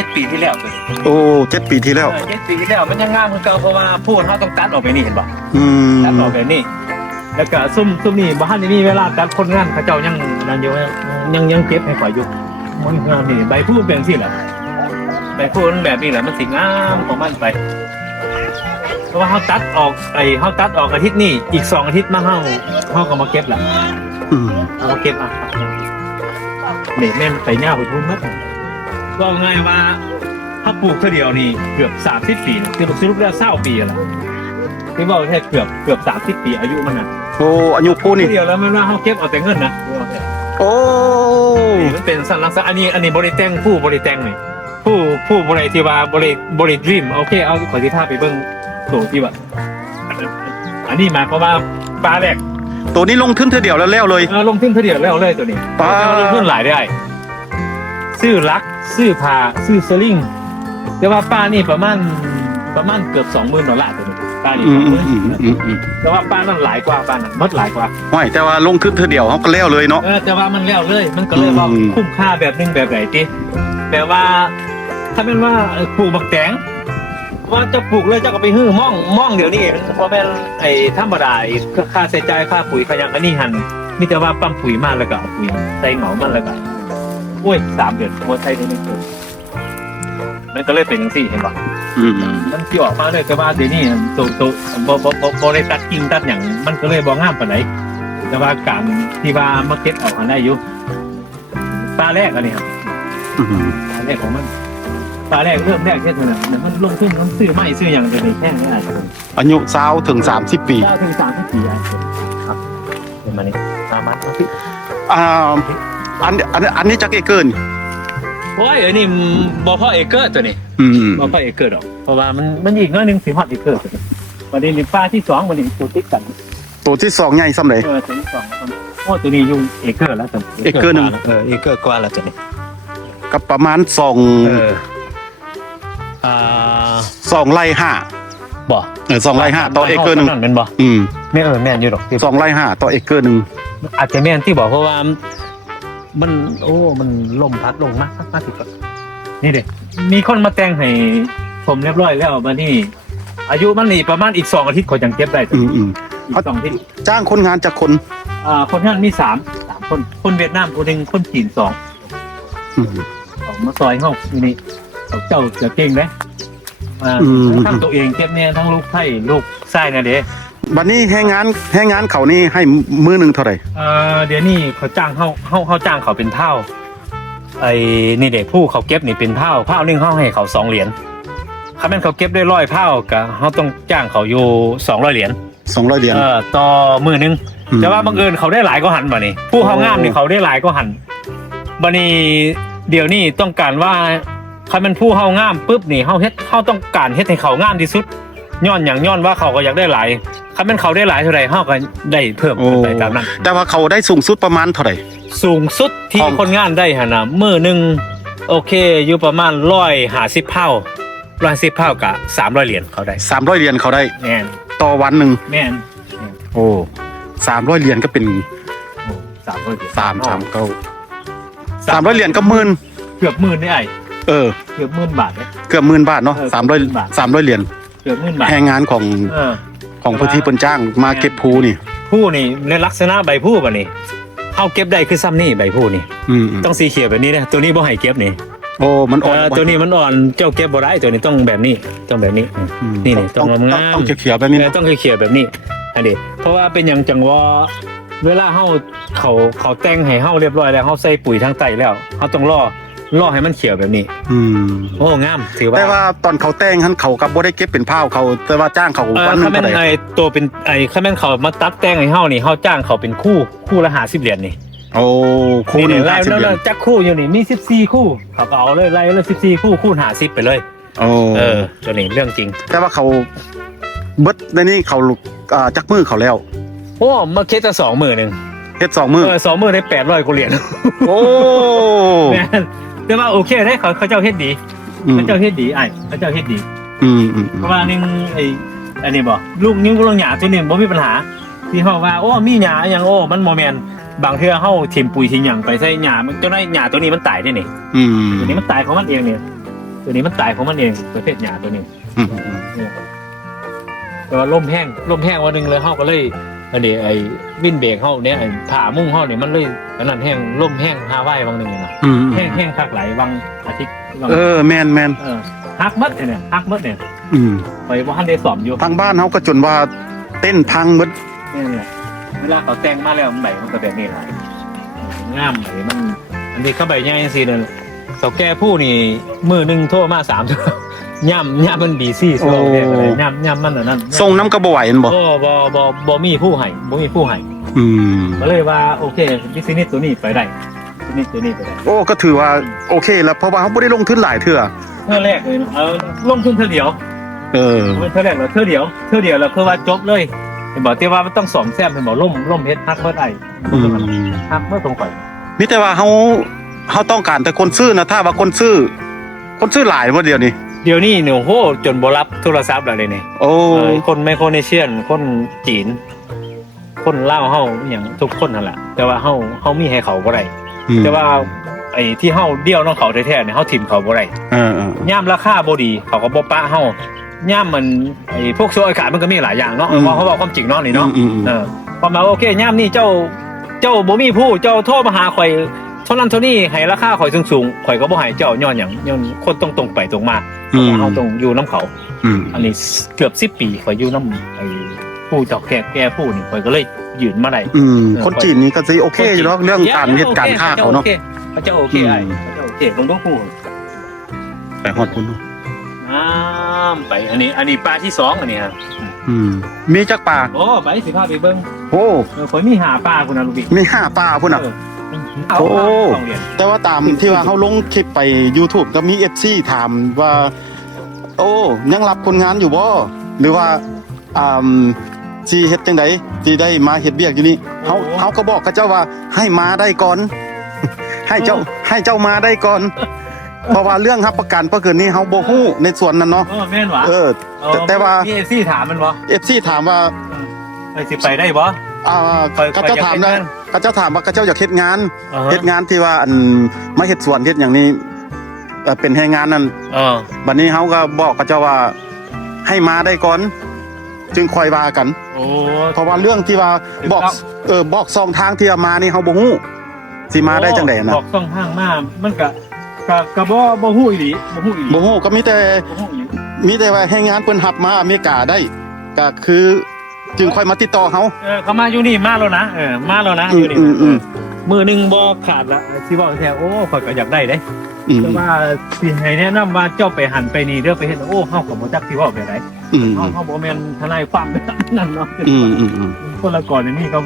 7 ปีที่แล้วตัวนี้ โอ้7 ปีที่แล้ว 7 ปีที่แล้วมันยังงามคือเก่าเพราะว่าพูดเขาต้องตัดออกไปนี่เห็นบ่ตัดออกไปนี่แล้วก็ซุ่มนี่บ้านนี่มีเวลาตัดคนงานเขาเจ้ายังนั่นอยู่ยังเก็บให้ข่อยอยู่มันงามนี่ใบพูดเป็นสิล่ะใบพูดมันแบบนี้แหละมันสิงามของมันไปเพราะว่าเขาตัดออกเขาตัดออกอาทิตย์นี้อีก2 อาทิตย์มาเขาก็มาเก็บล่ะเอามาเก็บนี่แม่นไปหน้าไปพูดมั้ยก็ง่ายว่าถ้าปลูกเท่าเดียวนี่เกือบ30 ปีคือสรุปแล้ว20 ปีแล้วที่บอกแค่เกือบ30 ปีอายุมันน่ะ โอ้อายุภูนี่ เดียวแล้วมันว่าเขาเก็บเอาแต่เงินนะ โอ้ มันเป็นสัญลักษณ์อันนี้บริแต่งผู้บริแต่งนี่ผู้บริที่ว่าบริดรีมโอเคเอาขอที่ท่าไปเบิ่งตัวที่ว่าอันนี้หมายความว่าปลาแรก ตัวนี้ลงทุนเท่าเดียวแล้วเลย ลงทุนเท่าเดียวแล้วเลยตัวนี้ ปลา ลงทุนหลายได้ซื้อลักซื้อผ้าซื้อสลิงแต่ว่าปลานี่ประมาณเกือบ$20,000ตัวนี้ปลานี่20,000แต่ว่าปลานั่นหลายกว่าปลานั่นมดหลายกว่า ไม่แต่ว่าลงทุนเท่าเดียวเขาก็แล้วเลยเนาะ แต่ว่ามันแล้วเลยมันก็เลยว่าคุ้มค่าแบบนึงแบบไหนติแต่ว่าถ้าเป็นว่าปลูกบักแตงว่าจะปลูกเลยเจ้าก็ไปฮื้อม่องเดี๋ยวนี้เพราะแม่นไอ้ธรรมดาค่าใช้จ่ายค่าปุ๋ยค่าหยังอันนี้หันมีแต่ว่าปั๊มปุ๋ยมาแล้วก็เอาปุ๋ยใส่เหงามันแล้วก็ โอ้ย3 เดือนโมใส่ได้1 เดือนมันก็เลยเป็นจังซี่เห็นบ่ มันสิออกมาเลยแต่ว่าเดี๋ยวนี้ตัวบ่ได้ตัดกิ่งตัดอย่างมันก็เลยบ่งามปานใดแต่ว่าการที่ว่ามาเก็บออกมาได้อยู่ปลาแรกอันนี้ครับปลาแรกของมันปลาแรกเริ่มแรกแค่เท่านั้นแต่มันลงทุนมันซื้อไม้ซื้ออย่างจะได้แค่นี้อาจจะ อายุ20ถึง30 ปี 9 ถึง 30 ปีครับเป็นมานี่มาพี่ อันนี้จักเอเกิน โอ้ยอันนี้บ่พอเอเกอร์ตัวนี้บ่พอเอเกอร์ดอกเพราะว่ามันอีกน้อยนึงสิฮอดเอเกอร์ตัวนี้วันนี้ปลาที่2วันนี้ตัวติดกัน ตัวที่2ใหญ่ส่ำใด ตัวที่2ครับโอ้ตัวนี้อยู่เอเกอร์แล้วตัว เอเกอร์หนึ่ง เอเกอร์กว่าแล้วตัวนี้ ก็ประมาณ2ไร่5 บ่ 2ไร่5ต่อเอเกอร์นึง นั่นเป็นบ่แม่แม่นอยู่ดอกที่ 2ไร่5ต่อเอเกอร์นึง อาจจะแม่นที่บอกเพราะว่ามันมันลมพัดลงมากสิครับนี่เด้มีคนมาแต่งให้ผมเรียบร้อยแล้วบัดนี้ อายุมันนี่ประมาณอีก2 อาทิตย์เขาจังเก็บได้ตัวอีก2 อาทิตย์ จ้างคนงานจากคน คนนั้นมี3คนเวียดนามคนนึงคนจีน2มาซอยเฮาอยู่นี่เจ้าจะเก่งเด้ทั้งตัวเองเก็บเนี่ยทั้งลูกไผ่ลูกไส้นะเด้ บัดนี้แรงงานเขานี่ให้มื้อนึงเท่าไหร่ เดี๋ยวนี้เขาจ้างเขาจ้างเขาเป็นเท่าไอ้นี่เด็กผู้เขาเก็บนี่เป็นเท่านึงเขาให้เขา2 เหรียญถ้าแม่นเขาเก็บได้100 เท่าก็เขาต้องจ้างเขาอยู่200 เหรียญ 200 เหรียญ ต่อมือนึงแต่ว่าบังเอิญเขาได้หลายก็หันบ่นี่ผู้เขางามนี่เขาได้หลายก็หันบ่นี่เดี๋ยวนี้ต้องการว่าถ้ามันผู้เขางามปุ๊บนี่เขาต้องการเฮ็ดให้เขางามที่สุดย้อนว่าเขาก็อยากได้หลายถ้ามันเขาได้หลายเท่าไหร่เขาก็ได้เพิ่มขึ้นไปตามนั้น แต่ว่าเขาได้สูงสุดประมาณเท่าไหร่ สูงสุดที่คนงานได้หั่นน่ะมื้อนึงโอเคอยู่ประมาณ150 เท่า110 เท่ากับ300 เหรียญเขาได้300 เหรียญเขาได้ แม่น ต่อวันนึง แม่น โอ้300 เหรียญก็เป็น 300 เหรียญ 300 เหรียญก็หมื่น เกือบ10,000ได้ไอ้เกือบ10,000 บาทเนี่ย เกือบ10,000 บาทเนาะ300 เหรียญ เกือบ10,000 บาทแรงงานของพื้นที่เปิ้นจ้างมาเก็บภูนี่ ผู้นี่ในลักษณะใบผู้บ่นี่เฮาเก็บได้คือซ้ำนี่ใบผู้นี่ต้องสีเขียวแบบนี้นะตัวนี้บ่ให้เก็บนี่ โอ้มันอ่อน ตัวนี้มันอ่อนเจ้าเก็บบ่ได้ตัวนี้ต้องแบบนี้นี่ต้องงาม ต้องเขียวๆแบบนี้ ต้องเขียวแบบนี้อันนี้เพราะว่าเป็นอย่างจังว่าเวลาเขาแต่งให้เฮาเรียบร้อยแล้วเฮาใส่ปุ๋ยทางใต้แล้วเฮาต้องรอให้มันเขียวแบบนี้โอ้งามถือว่าแต่ว่าตอนเขาแต่งหันเขากับบ่ได้เก็บเป็นผ้าเขาแต่ว่าจ้างเขาวันนึงเท่าไหร่ ไอ้ตัวเป็นถ้าแม่นเขามาตัดแต่งให้เฮานี่เฮาจ้างเขาเป็นคู่ละ50 เหรียญนี่ โอ้คู่นึง50 เหรียญ จักคู่อยู่นี่มี14 คู่เขาก็เอาเลยไล่เลย14 คู่คูณ50ไปเลยตัวนี้เรื่องจริงแต่ว่าเขาเบิดในนี้เขาจักมือเขาแล้ว โอ้มาเฮ็ดจะ2 มื้อนึง เฮ็ด2 มื้อ2 มื้อได้800 กว่าเหรียญโอ้แม่นแต่ว่าโอเคได้เขาเจ้าเฮ็ดดีเขาเจ้าเฮ็ดดีเขาเจ้าเฮ็ดดีเพราะว่านึงอันนี้บ่ลูกนิ้วหญ้าตัวนี้บ่มีปัญหาที่เฮาว่าโอ้มีหญ้าหยังโอ้มันบ่แม่นบางเทื่อเฮาทิ่มปุ๋ยทิ้งหยังไปใส่หญ้ามันจนได้หญ้าตัวนี้มันตายได้นี่ตัวนี้มันตายของมันเองนี่ตัวนี้มันตายของมันเองประเภทหญ้าตัวนี้แต่ว่าลมแห้งวันนึงเลยเฮาก็เลยอันนี้วินเบรกเฮาเนี่ยผ่ามุ่งเฮาเนี่ยมันเลยอันนั้นแห้งลมแห้งฮาวายบางนึงน่ะแห้งคักไหลบางอาทิตย์แม่นฮักมัดเนี่ยไปบ่ทันได้สอบอยู่ทางบ้านเฮาก็จนว่าเต้นพังหมดนี่แหละเวลาเขาแต่งมาแล้วใบมันก็แบบนี้ล่ะงามมันอันนี้เขาใบใหญ่จังซี่นั่นเฒ่าแก่ผู้นี่มื้อนึงโทรมา3 ชั่วโมงย่ำมันดีซี่โซ่เนี่ยอะไรย่ำมันอันนั้นส่งน้ำกระบไหวนั่นบ่มีผู้ให้ก็เลยว่าโอเคบิสเนสตัวนี้ไปได้โอ้ก็ถือว่าโอเคแล้วเพราะว่าเขาไม่ได้ลงทุนหลายเทื่อแรกเลยลงทุนเท่าเดียวเท่าแรกแล้วเท่าเดียวแล้วเพื่อว่าจบเลยเห็นบอกที่ว่ามันต้องสอมแซมเห็นบอกล่มเฮ็ดฮักเมื่อไหร่ฮักเมื่อตรงข่อยมิแต่ว่าเขาต้องการแต่คนซื้อนะถ้าว่าคนซื้อหลายเมื่อเดียวนี้เนี่ยโหจนบ่รับโทรศัพท์อะไรเนี่ยคนไมโครเนเชียนคนจีนคนลาวเฮาอย่างทุกคนนั่นแหละแต่ว่าเฮามีให้เขาบ่ได้แต่ว่าไอ้ที่เฮาเดี่ยวน้องเขาแท้ๆเนี่ยเฮาถิ่มเขาบ่ได้ย่ามราคาบ่ดีเขาก็บ่ปะเฮาย่ามมันไอ้พวกโซไอ้ขามันก็มีหลายอย่างเนาะเขาบอกความจริงเนาะนี่เนาะพอมาโอเคย่ามนี่เจ้าบ่มีผู้เจ้าโทรมาหาข่อย เท่านั้นเท่านี้ให้ราคาข่อยสูงๆข่อยก็บ่ให้เจ้าย้อนหยังย้อนคนตรงๆไปตรงมาเฮาต้องอยู่น้ำเขาอันนี้เกือบ10 ปีข่อยอยู่น้ำไอ้ผู้เจ้าแก่ผู้นี่ข่อยก็เลยยืนมาได้คนจีนนี่ก็สิโอเคอยู่เนาะเรื่องการเฮ็ดการค้าเขาเนาะเขาเจ้าโอเคไอ้เขาเจ้าโอเคลงต้องผู้ ไปฮอดพุ่น ไปอันนี้ปลาที่2อันนี้ครับ มีจักปลา โอ้ไปสิพาไปเบิ่ง โอ้ ข่อยมีหาปลาพุ่นน่ะลูกพี่ มี5ปลาพุ่นน่ะโอ้แต่ว่าตามที่ว่าเขาลงคลิปไป YouTube ก็มี FC ถามว่าโอ้ยังรับคนงานอยู่บ่หรือว่าสิเฮ็ดจังได๋สิได้มาเฮ็ดเวียกอยู่นี่เขาก็บอกกับเจ้าว่าให้มาได้ก่อน ให้เจ้ามาได้ก่อน เพราะว่าเรื่องรับประกันเพราะเกิดนี้เฮาบ่ฮู้ในส่วนนั้นเนาะแม่นหวะแต่ว่ามี FC ถามมันบ่ FC ถามว่าสิไปได้บ่ก็เจ้าถามได้ก็เจ้าถามว่าก็เจ้าอยากเฮ็ดงานที่ว่ามาเฮ็ดสวนเฮ็ดอย่างนี้เป็นแรงงานนั่นบัดนี้เฮาก็บอกกับเจ้าว่าให้มาได้ก่อนจึงค่อยว่ากันเพราะว่าเรื่องที่ว่าบอกสองทางที่มานี่เฮาบ่ฮู้สิมาได้จังได๋นะบอกสองทางมามันก็บ่ฮู้อีหลีบ่ฮู้ก็มีแต่ว่าให้งานเพิ่นรับมาอเมริกาได้ก็คือจึงค่อยมาติดต่อเฮาเขามาอยู่นี่มาแล้วนะมาแล้วนะอยู่นี่มื้อนึงบ่ขาดละสิบอกแท้โอ้ข่อยก็อยากได้เด้แต่ว่าสิให้แนะนำว่าเจ้าไปหันไปนี่เด้อไปเฮ็ดโอ้เฮาก็บ่จักสิเว้าแบบใดเฮาบ่แม่นทนายความนั่นเนาะคนละก่อนนี่เขา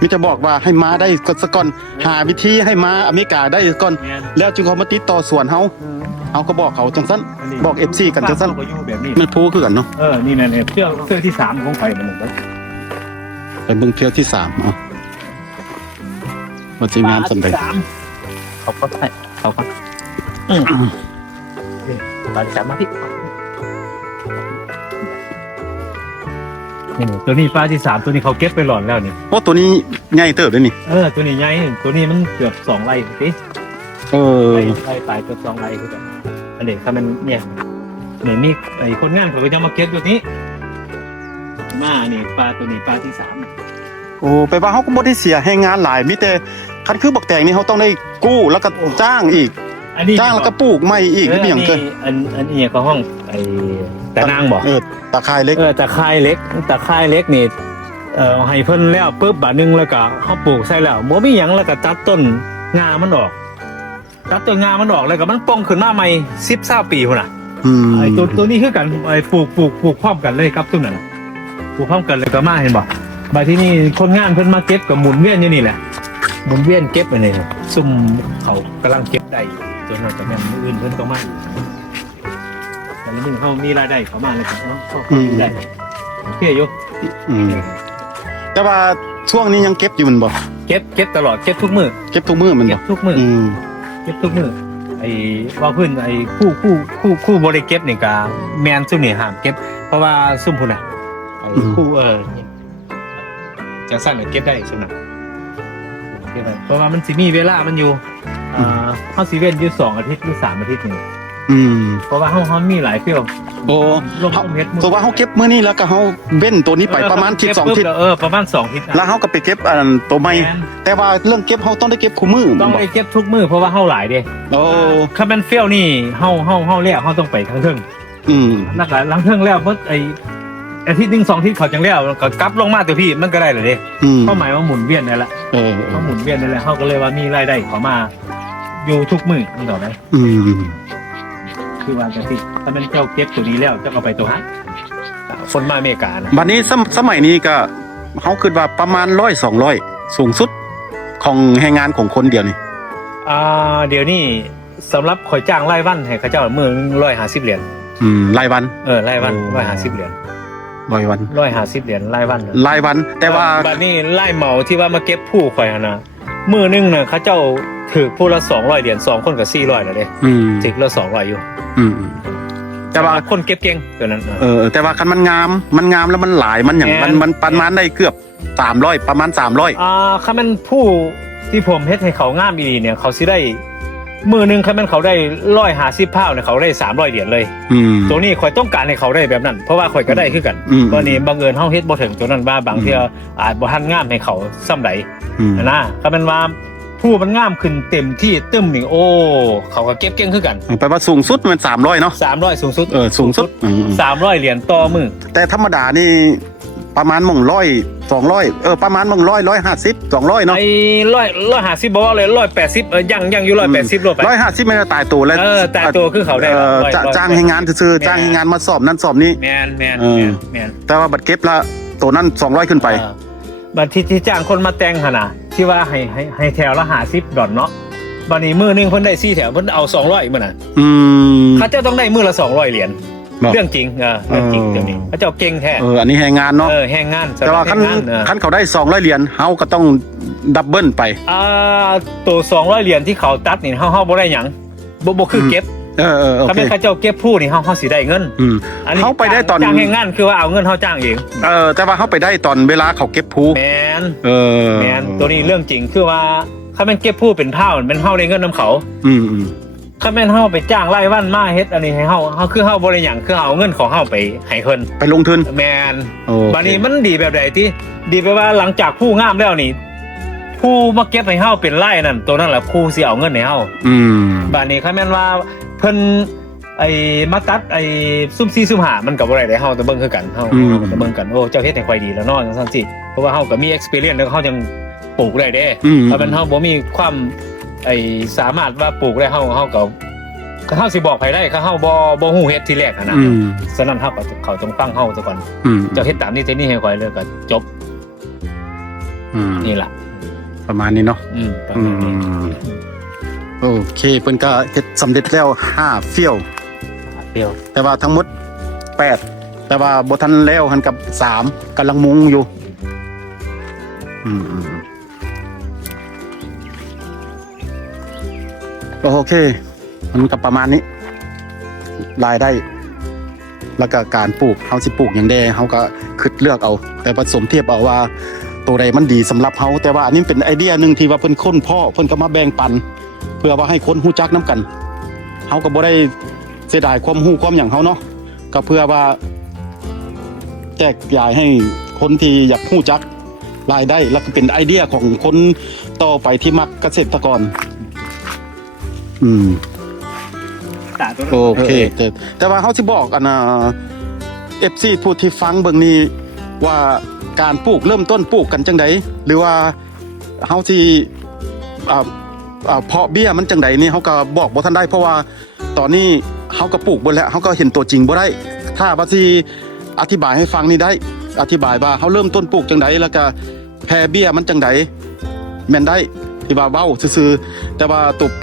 มีจะบอกว่าให้มาได้ก่อนหาวิธีให้มาอเมริกาได้ก่อนแล้วจึงเขามาติดต่อสวนเฮาก็บอกเขาจังซั่นบอก FC กันจังซั่นมันโพคือกันเนาะนี่นั่นเสื้อที่3ของข่อยมันบ่ไปเบิ่งเที่ยวที่3เนาะว่าสิงามสำใดเขาก็ใช่เขาก็ปลาที่3มาพี่นี่ตัวนี้ปลาที่3ตัวนี้เขาเก็บไปหล่อนแล้วนี่โอ้ตัวนี้ใหญ่เติบเลยนี่ตัวนี้ใหญ่ตัวนี้มันเกือบ2 ไร่สิไร่ปลายเกือบ2 ไร่คือกันอันนี้ถ้ามันเนี่ยมีไอ้คนงานเขาก็จะมาเก็บตัวนี้มานี่ปลาตัวนี้ปลาที่3โอ้ไปว่าเขาก็บ่ได้เสียให้งานหลายมีแต่คันคือบักแตงนี่เขาต้องได้กู้แล้วก็จ้างอีกจ้างแล้วก็ปลูกใหม่อีกนี่อย่างเกินอันนี้ก็ห้องไอ้ตะนางบ่ตะไคร้เล็กตะไคร้เล็กนี่ให้เพิ่นแล้วปึ๊บบาทนึงแล้วก็เฮาปลูกใส่แล้วบ่มีหยังแล้วก็ตัดต้นงามันออกแล้วก็มันป่งขึ้นมาใหม่10-20 ปีพุ่นน่ะไอ้ตัวนี้คือกันไอ้ปลูกพร้อมกันเลยครับตัวนั้นปลูกพร้อมกันเลยก็มาเห็นบ่บัดที่นี่คนงานเพิ่นมาเก็บก็หมุนเวียนอยู่นี่แหละหมุนเวียนเก็บอันนี้ซุ่มเขากำลังเก็บได้จนจากนั้นมื้ออื่นเพิ่นต้องมาแต่นี่เฮามีรายได้เข้ามาแล้วก็เนาะได้โอเคอยู่แต่ว่าช่วงนี้ยังเก็บอยู่มันบ่เก็บตลอดเก็บทุกมื้อมันบ่เก็บทุกมื้อไอ้ว่าเพิ่นไอ้คู่บ่ได้เก็บนี่ก็แม่นซุ่มนี่ห้ามเก็บเพราะว่าซุ่มพุ่นน่ะไอ้คู่จังซั่นก็เก็บได้ซุ่มน่ะเก็บได้เพราะว่ามันสิมีเวลามันอยู่เฮาสิเว้นอยู่2 อาทิตย์หรือ3 อาทิตย์นี่เพราะว่าเฮามีหลายเที่ยวโอ้เฮ็ดเพราะว่าเฮาเก็บมื้อนี้แล้วก็เฮาเว้นตัวนี้ไปประมาณ12 อาทิตย์ประมาณ2 อาทิตย์แล้วเฮาก็ไปเก็บตัวใหม่แต่ว่าเรื่องเก็บเฮาต้องได้เก็บคู่มื้อต้องได้เก็บทุกมื้อเพราะว่าเฮาหลายเด้ถ้ามันเฟลนี่เฮาแล้วเฮาต้องไปทางเทิงแล้วก็หลังเทิงแล้วเพิ่นไอ้อาทิตย์นึง2 อาทิตย์เขาจังแล้วก็กลับลงมาตัวพี่มันก็ได้เลยเด้เป้าหมายว่าหมุนเวียนนั่นแหละเขาหมุนเวียนนั่นแหละเฮาก็เลยว่ามีรายได้เข้ามาอยู่ทุกมื้อนี่ดอกได้คือว่าจังซี่ถ้ามันเจ้าเก็บตัวนี้แล้วเจ้าก็ไปตัวหาคนมาอเมริกานะบัดนี้สมัยนี้ก็เฮาคิดว่าประมาณ100-200สูงสุดของแรงงานของคนเดียวนี่เดี๋ยวนี้สำหรับข่อยจ้างรายวันให้เขาเจ้ามื้อ150 เหรียญรายวันรายวัน150 เหรียญรายวัน150 เหรียญรายวันแต่ว่าบัดนี้รายเหมาที่ว่ามาเก็บผู้ข่อยนะมื้อนึงน่ะเขาเจ้าถือผู้ละ200 เหรียญ2 คนก็400แล้วเด้จิกละ200อยู่แต่ว่าคนเก็บเก่งตัวนั้นแต่ว่าคันมันงามแล้วมันหลายมันอย่างมันประมาณได้เกือบ300ประมาณ300คันมันผู้ที่ผมเฮ็ดให้เขางามอีเนี่ยเขาสิได้มื้อนึงคันมันเขาได้150 พาวเนี่ยเขาได้300 เหรียญเลยตัวนี้ข่อยต้องการให้เขาได้แบบนั้นเพราะว่าข่อยก็ได้คือกันวันนี้บังเอิญเฮาเฮ็ดบ่ถึงตัวนั้นว่าบางเที่ยอาจบ่ทันงามให้เขาซ้ำใดนะคันมันว่าผ ผู้มันงามขึ้นเต็มที่ตึ้มนี่โอ้เขาก็เก็บเก่งขึ้นกัน ไปว่าสูงสุดมัน300เนาะ 300สูงสุด สูงสุด300เหรียญต่อมือ แต่ธรรมดานี่ประมาณ100 200ประมาณ150 200เนาะไอ้150บอกว่าเลย180ยังอยู่180โลไป 150ไม่ได้ตายตัวแล้ว ตายตัวคือเขาได้ จ้างให้งานซื่อๆจ้างให้งานมาสอบนั้นสอบนี้ แมน แต่ว่าบัตรเก็บละตัวนั้น200ขึ้นไป บัตรที่จ้างคนมาแต่งหนนะที่ว่าให้แถวละ50ดอลเนาะบัดนี้มือนึงเพิ่นได้4แถวเพิ่นเอา200มื้อน่ะเขาเจ้าต้องได้มือละ200เหรียญเรื่องจริงเรื่องจริงเดี๋ยวนี้เขาเจ้าเก่งแท้อันนี้แรงงานเนาะแรงงาน แต่ว่าคันเขาได้200เหรียญเฮาก็ต้องดับเบิลไปตัว200เหรียญที่เขาตัดนี่เฮาบ่ได้หยังบ่คือเก็บถ้าเป็นเขาเจ้าเก็บผู้นี่เฮาสิได้เงินเขาไปได้ตอนจ้างแรงงานคือว่าเอาเงินเฮาจ้างเองแต่ว่าเขาไปได้ตอนเวลาเขาเก็บผู้แม่นตัวนี้เรื่องจริงคือว่าถ้ามันเก็บผู้เป็นเท่าเป็นเฮาได้เงินนำเขาถ้าแม่นเฮาไปจ้างรายวันมาเฮ็ดอันนี้ให้เฮาคือเฮาบ่ได้หยังคือเอาเงินของเฮาไปให้เพิ่นไปลงทุนแม่นบัดนี้มันดีแบบใดที่ดีไปว่าหลังจากผู้งามแล้วนี่ผู้มาเก็บให้เฮาเป็นรายนั่นตัวนั้นแหละผู้สิเอาเงินให้เฮาบัดนี้ถ้าแม่นว่าเพิ่นมาตัดซุ่มซี่ซุ่มหามันก็บ่ได้เฮาจะเบิ่งคือกันเฮาจะเบิ่งกันโอ้เจ้าเฮ็ดให้ค่อยดีแล้วเนาะจังซั่นสิเพราะว่าเฮาก็มี experience แล้วเฮาจังปลูกได้เด้ถ้าเป็นเฮาบ่มีความสามารถว่าปลูกได้เฮาก็เฮาสิบอกไผได้เขาบ่ฮู้เฮ็ดทีแรกนะฉะนั้นเฮาก็เขาต้องฟังเฮาซะก่อนเจ้าเฮ็ดตามนี้เทนี่ให้ค่อยเลยก็จบนี่ล่ะประมาณนี้เนาะประมาณนี้โอเคเพิ่นก็เฮ็ดสำเร็จแล้ว5เฟี้ยวแต่ว่าทั้งหมด8แต่ว่าบ่ทันแล้วหันกับ3กำลังมุงอยู่โอเคมันก็ประมาณนี้รายได้แล้วก็การปลูกเฮาสิปลูกอย่างใดเฮาก็คิดเลือกเอาแต่ผสมเทียบเอาว่าตัวใดมันดีสำหรับเฮาแต่ว่าอันนี้เป็นไอเดียนึงที่ว่าเพิ่นค้นพ่อเพิ่นก็มาแบ่งปันเพื่อว่าให้คนฮู้จักนํกันเฮาก็บ่ได้เสียดายความรู้ความหยังเฮาเนาะก็เพื่อว่าแจกจ่ายให้คนที่อยากฮู้จักรายได้แล้วก็เป็นไอเดียของคนต่อไปที่มักเกษตรกรโอเคแต่ว่าเขาสิบอกอันFC ผู้ที่ฟังเบิ่งนี้ว่าการปลูกเริ่มต้นปลูกกันจังไดหรือว่าเขาสิเพาะเบี้ยมันจังไดนี่เขาก็บอกบ่ทันได้เพราะว่าตอนนี้เขาก็ปลูกบ่แล้วเขาก็เห็นตัวจริงบ่ได้ถ้าว่าสิอธิบายให้ฟังนี่ได้อธิบายว่าเขาเริ่มต้นปลูกจังไดแล้วก็แพร่เบี้ยมันจังไดแม่นได้ที่ว่าเว้าซื่อๆแต่ว่าตัว8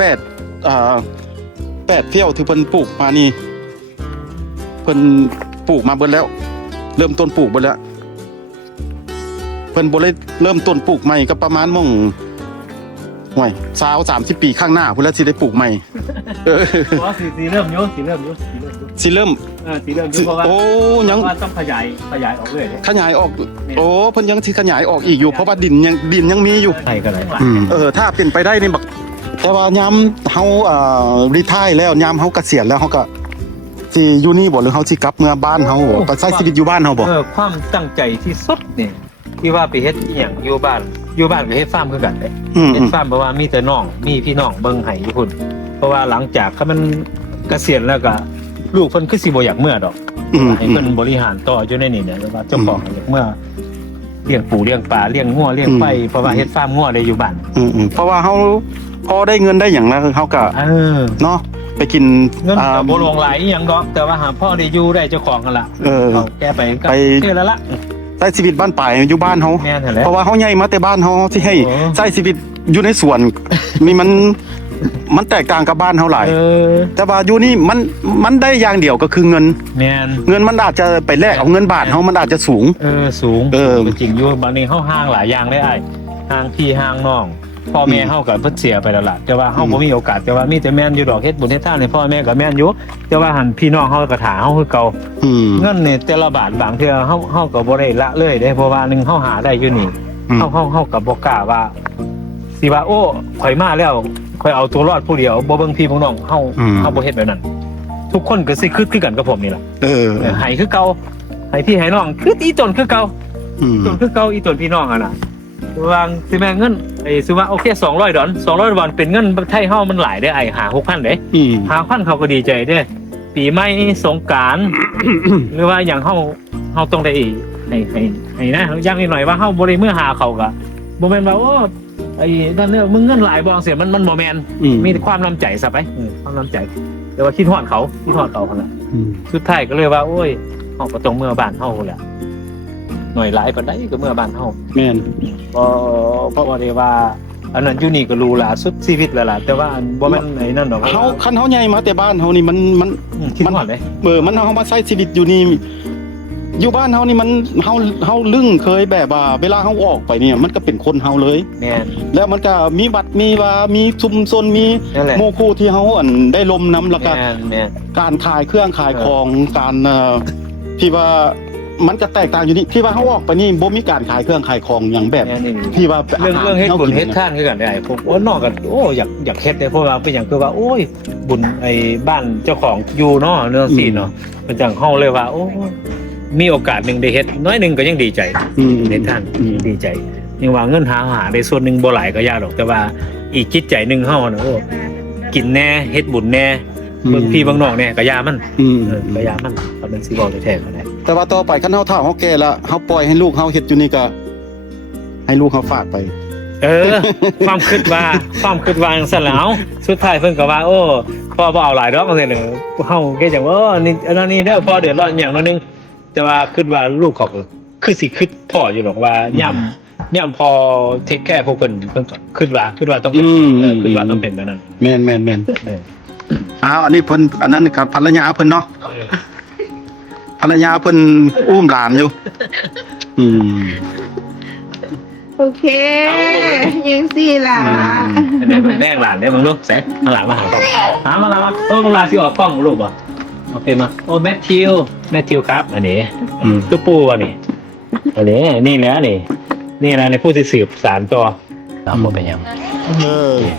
เที่ยวที่เพิ่นปลูกมานี่เพิ่นปลูกมาเบิดแล้วเริ่มต้นปลูกเบิดแล้วเพิ่นบ่ได้เริ่มต้นปลูกใหม่ก็ประมาณม่งห่วย20-30 ปีข้างหน้าพุ่นแล้วสิได้ปลูกใหม่สิเริ่มอยู่สิเริ่มอยู่เพราะว่าโอ้ยังต้องขยายออกเรื่อยขยายออกโอ้เพิ่นยังสิขยายออกอีกอยู่เพราะว่าดินยังมีอยู่ใช่ก็ได้ถ้าเป็นไปได้นี่บักแต่ว่ายามเฮารีไทร์แล้วยามเฮาเกษียณแล้วเฮาก็สิอยู่นี่บ่หรือเฮาสิกลับเมืองบ้านเฮาบ่ไปใช้ชีวิตอยู่บ้านเฮาบ่ความตั้งใจที่สุดนี่ที่ว่าไปเฮ็ดอีหยังอยู่บ้านก็เฮ็ดฟาร์มคือกันเด้เฮ็ดฟาร์มเพราะว่ามีแต่น้องมีพี่น้องเบิ่งให้อยู่พุ่นเพราะว่าหลังจากถ้ามันเกษียณแล้วก็ลูกเพิ่นคือสิบ่อยากเมื่อดอกให้เพิ่นบริหารต่ออยู่ในนี่เนี่ยว่าเจ้าของอยากเมื่อเลี้ยงปูเลี้ยงปลาเลี้ยงงัวเลี้ยงไก่เพราะว่าเฮ็ดฟาร์มงัวได้อยู่บ้านเพราะว่าเฮาพอได้เงินได้หยังแล้วเฮาก็เนาะไปกินเงินก็บ่หลวงหลายอีหยังดอกแต่ว่าหาพ่อได้อยู่ได้เจ้าของกันล่ะแกไปก็เท่าแล้วล่ะใช้ชีวิตบ้านป่ายอยู่บ้านเฮาเพราะว่าเฮาใหญ่มาแต่บ้านเฮาสิให้ใช้ชีวิตอยู่ในสวนมีมันแตกต่างกับบ้านเฮาหลายแต่ว่าอยู่นี่มันได้อย่างเดียวก็คือเงินมันอาจจะไปแลกเอาเงินบาทเฮามันอาจจะสูงสูงจริงอยู่บางทีเฮาห่างหลายอย่างได้อ้ายห่างพี่ห่างน้องพ่อแม่เฮาก็เพิ่นเสียไปแล้วล่ะแต่ว่าเฮาบ่มีโอกาสแต่ว่ามีแต่แม่นอยู่ดอกเฮ็ดบุญเฮ็ดทานให้พ่อแม่ก็แม่นอยู่แต่ว่าหันพี่น้องเฮาก็ถาเฮาคือเก่าเงินนี่แต่ละบาทบางเทื่อเฮาก็บ่ได้ละเลยเด้เพราะว่านึงเฮาหาได้อยู่นี่เฮาก็บ่กล้าว่าสิว่าโอ้ข่อยมาแล้วข่อยเอาตัวรอดผู้เดียวบ่เบิ่งพี่บ่น้องเฮาบ่เฮ็ดแบบนั้นทุกคนก็สิคือกันกับผมนี่ล่ะให้คือเก่าให้พี่ให้น้องคืออีตนคือเก่าจนคือเก่าอีตนพี่น้องอ่ะน่ะ วางสิแม่เงินไอ้ซื้อว่าโอเค200 ดอล200 ดอลเป็นเงินไทยเฮามันหลายได้ไอ้6,000เด้5,000เขาก็ดีใจเด้ปีใหม่สงกรานต์ หรือว่าอย่างเฮาต้องได้ให้นะอย่างนิดหน่อยว่าเฮาบ่ได้เมื่อหาเขาก็บ่แม่นว่าโอ้ไอ้นั่นเนี่ยมึงเงินหลายบ่เสียมันบ่แม่นมีความน้ำใจซะไปความน้ำใจแต่ว่าคิดฮอดเขาพุ่นน่ะสุดท้ายก็เลยว่าโอ้ยเฮาก็ต้องเมื่อบ้านเฮาแหละหน่อยหลายปานใดก็เมื่อบ้านเฮา แม่น เพราะว่าได้ว่าอันนั้นอยู่นี่ก็รู้ล่ะสุดชีวิตแล้วล่ะแต่ว่าบ่แม่นไอ้นั่นดอก เฮาคันเฮาใหญ่มาแต่บ้านเฮานี่มัน คิดฮอดเลย มันเฮามาใช้ชีวิตอยู่นี่อยู่บ้านเฮานี่มันเฮาลึ่งเคยแบบว่าเวลาเฮาออกไปเนี่ยมันก็เป็นคนเฮาเลย แม่น แล้วมันก็มีบัตรมีว่ามีชุมชนมี นั่นแหละ หมู่คู่ที่เฮาได้ลมน้ำแล้วก็ แม่น การขายเครื่องขายของการที่ว่ามันจะแตกต่างอยู่นี่ที่ว่าเฮาออกไปนี่บ่มีการขายเครื่องขายของอย่างแบบ แม่นนี่ ที่ว่า เรื่องเฮ็ดบุญเฮ็ดท่านคือกันได้ผมว่านอกกันโอ้อยากเฮ็ดได้เพราะว่าเป็นหยังคือว่าโอ้ยบุญไอ้บ้านเจ้าของอยู่เนาะเรื่องซี่เนาะเป็นจังเฮาเลยว่าโอ้มีโอกาสหนึงได้เฮ็ดน้อยหนึงก็ยังดีใจเฮ็ดท่านดีใจยังว่าเงินหาได้ส่วนหนึงบ่หลายก็ยากดอกแต่ว่าอีกจิตใจหนึงเฮาน่ะโอ้กินแน่เฮ็ดบุญแน่เบิ่งพี่เบิ่งน้องแน่ก็ยามันก็ยามันก็เป็นสิบอกแท้ๆก็ได้ แต่ว่าต่อไปคันเฮาเฒ่าเฮาแก่แล้วเฮาปล่อยให้ลูกเฮาเฮ็ดอยู่นี่ก็ให้ลูกเฮาฝากไป ความคิดว่าจังซั่นแล้วสุดท้ายเพิ่นก็ว่าโอ้พ่อบ่เอาหลายดอกจังซี่เด้อเฮาแค่จังว่านี่อันนั้นนี่เด้อพ่อเดือดร้อนหยังนึงแต่ว่าคิดว่าลูกเขาก็คือสิคิดพ่ออยู่หรอกว่าย่ำพอเทคแคร์พวกเพิ่นก็คิดว่าต้องเป็นคิดว่าต้องเป็นแบบนั้น แม่นอันนี้เพิ่นอันนั้นกับภรรยาเพิ่นเนาะภรรยาเพิ่นอุ้มหลานอยู่โอเคยังสิล่ะ อันนี้แม่งหลานได้มึงลูกแซะมาหลานมาหาพ่อมาหลานสิออกกล้องลูกบ่โอเคมาโอ้แมทธิวครับอันนี้ตัวปูอันนี้นี่แหละนี่นะในผู้ที่สืบสารต่อตามบ่เป็นหยัง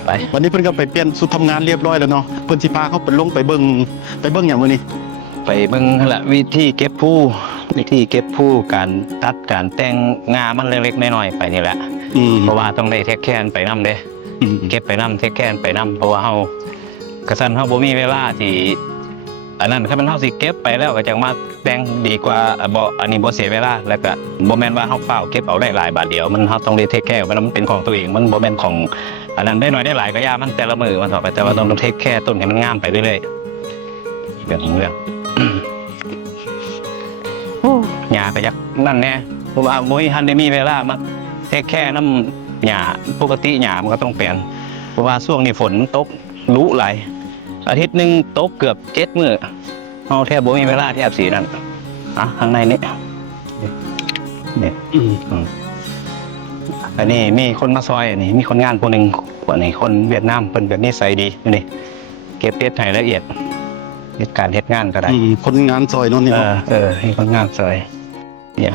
ไป วันนี้เพิ่นก็ไปเปลี่ยนชุดทำงานเรียบร้อยแล้วเนาะเพิ่นสิพาเขาไปลงไปเบิ่งหยังมื้อนี้ ไปเบิ่งหั่นละวิธีเก็บผู้การตัดการแต่งงามันเล็กๆน้อยๆไปนี่แหละเพราะว่าต้องได้เทคแคร์ไปนำเด้เก็บไปนำเทคแคร์ไปนำเพราะว่าเฮากระสันเฮาบ่มีเวลาที่อันนั้นคันมันเฮาสิเก็บไปแล้วก็จังมาแต่งดีกว่าบ่อันนี้บ่เสียเวลาแล้วก็บ่แม่นว่าเฮาเฝ้าเก็บเอาได้หลายบาทเดียวมันเฮาต้องได้เทคแคร์มันเป็นของตัวเองมันบ่แม่นของอันนั้นได้น้อยได้หลายก็ยามันแต่ละมื้อมันต่อไปแต่ว่าต้องเทคแคร์ต้นให้มันงามไปเรื่อยๆเรื่องหญ้าก็อยากนั่นแน่เพราะว่าบ่ทันได้มีเวลามาเทคแคร์น้ำหญ้าปกติหญ้ามันก็ต้องเปลี่ยนเพราะว่าช่วงนี้ฝนตกรุหลายอาทิตย์นึงตกเกือบ7มื้อเฮาแทบบ่มีเวลาแทบสินั่นข้างในนี่อันนี้มีคนมาซอยอันนี้มีคนงานผู้หนึงอันนี้คนเวียดนามเพิ่นก็นิสัยดีนี่เก็บเฮ็ดให้ละเอียดเฮ็ดการเฮ็ดงานก็ได้ คนงานซอยโน่นนี่ ให้คนงานซอยเนี่ย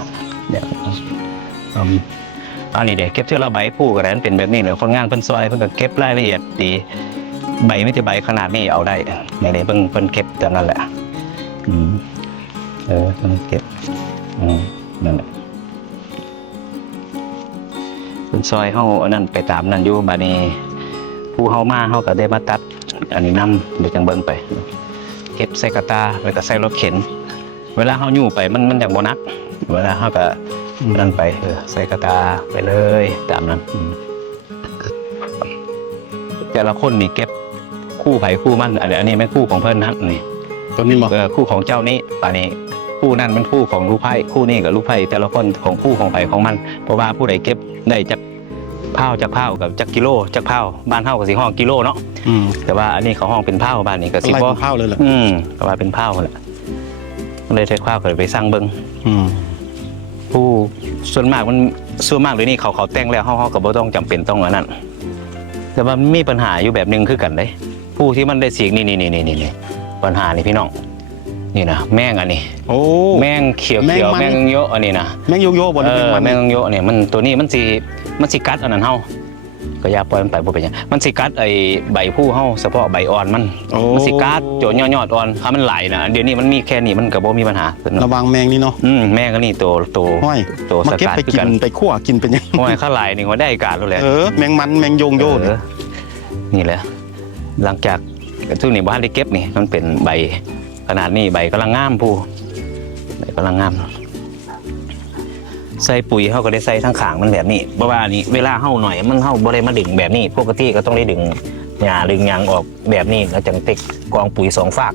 อันนี้เดี๋ยวเก็บเทื่อละใบผู้ก็ได้มันเป็นแบบนี้เลยคนงานเพิ่นซอยเพิ่นก็เก็บรายละเอียดดีใบไม่ใช่ใบขนาดนี้เอาได้นี่เพิ่นเก็บแต่นั่นแหละเพิ่นเก็บนั่นแหละเพิ่นซอยเฮาอันนั้นไปตามนั้นอยู่บัดนี้ผู้เฮามาเฮาก็ได้มาตัดอันนี้นำเดี๋ยวจังเบิ่งไปเก็บใส่กระตาแล้วก็ใส่รถเข็นเวลาเฮาอยู่ไปมันอย่างบ่นักเวลาเฮาก็นั่นไปใส่กระตาไปเลยตามนั้นแต่ละคนนี่เก็บคู่ไผคู่มันอันนี้แม่คู่ของเพิ่นนะนี่ ตัวนี้บ่ คู่ของเจ้านี้ป่านนี้คู่นั้นมันคู่ของลูกไผ่คู่นี้กับลูกไผ่แต่ละคนของคู่ของไผ่ของมันเพราะว่าผู้ใดเก็บได้จากเผากับจากกิโลจากเผาบ้านเฮาก็สิห้องกิโลเนาะแต่ว่าอันนี้เขาห้องเป็นเผาบ้านนี้ก็สิบ่ เผาเลยแหละ ก็ว่าเป็นเผาแหละเลยใช้ข้าวก็ไปสั่งเบิ่งผู้ส่วนมากเลยนี่เขาแต่งแล้วเฮาก็บ่ต้องจำเป็นต้องอันนั้นแต่ว่ามีปัญหาอยู่แบบนึงคือกันเด้ผู้ที่มันได้สีกนี่ปัญหานี่พี่น้องนี่นะแมงอันนี้แมงเขียวแมงโยอันนี้นะ แมงโยโย่บ่ แมงโยเนี่ยมันตัวนี้มันสิกัดอันนั้นเฮา ก็อย่าปล่อยมันไปบ่เป็นหยังมันสิกัดไอ้ใบผู้เฮาเฉพาะใบอ่อนมันสิกัดโจยอดอ่อนถ้ามันหลายนะเดี๋ยวนี้มันมีแค่นี้มันก็บ่มีปัญหา ระวังแมงนี่เนาะ แม่ก็นี่โต ห้อย โต มา ส เก็บ กัด ไป คือ กิ กัน นไปคั่วกินเป็นยัง ห้อยข้าหลายนี่ว่าได้การแล้วแหละ แมงมันแมงโยงโยนี่ นี่แหละหลังจากช่วงนี้บ้านได้เก็บนี่มันเป็นใบขนาดนี้ใบกำลังงามผู้ใบกำลังงามใส่ปุ๋ยเขาก็ได้ใส่ทั้งขางมันแบบนี้เพราะว่านี่เวลาเข้าหน่อยมันเข้าบ่ได้มาดึงแบบนี้ปกติก็ต้องได้ดึงหญ้าดึงยางออกแบบนี้แล้วจังเต็กกองปุ๋ยสองฝาก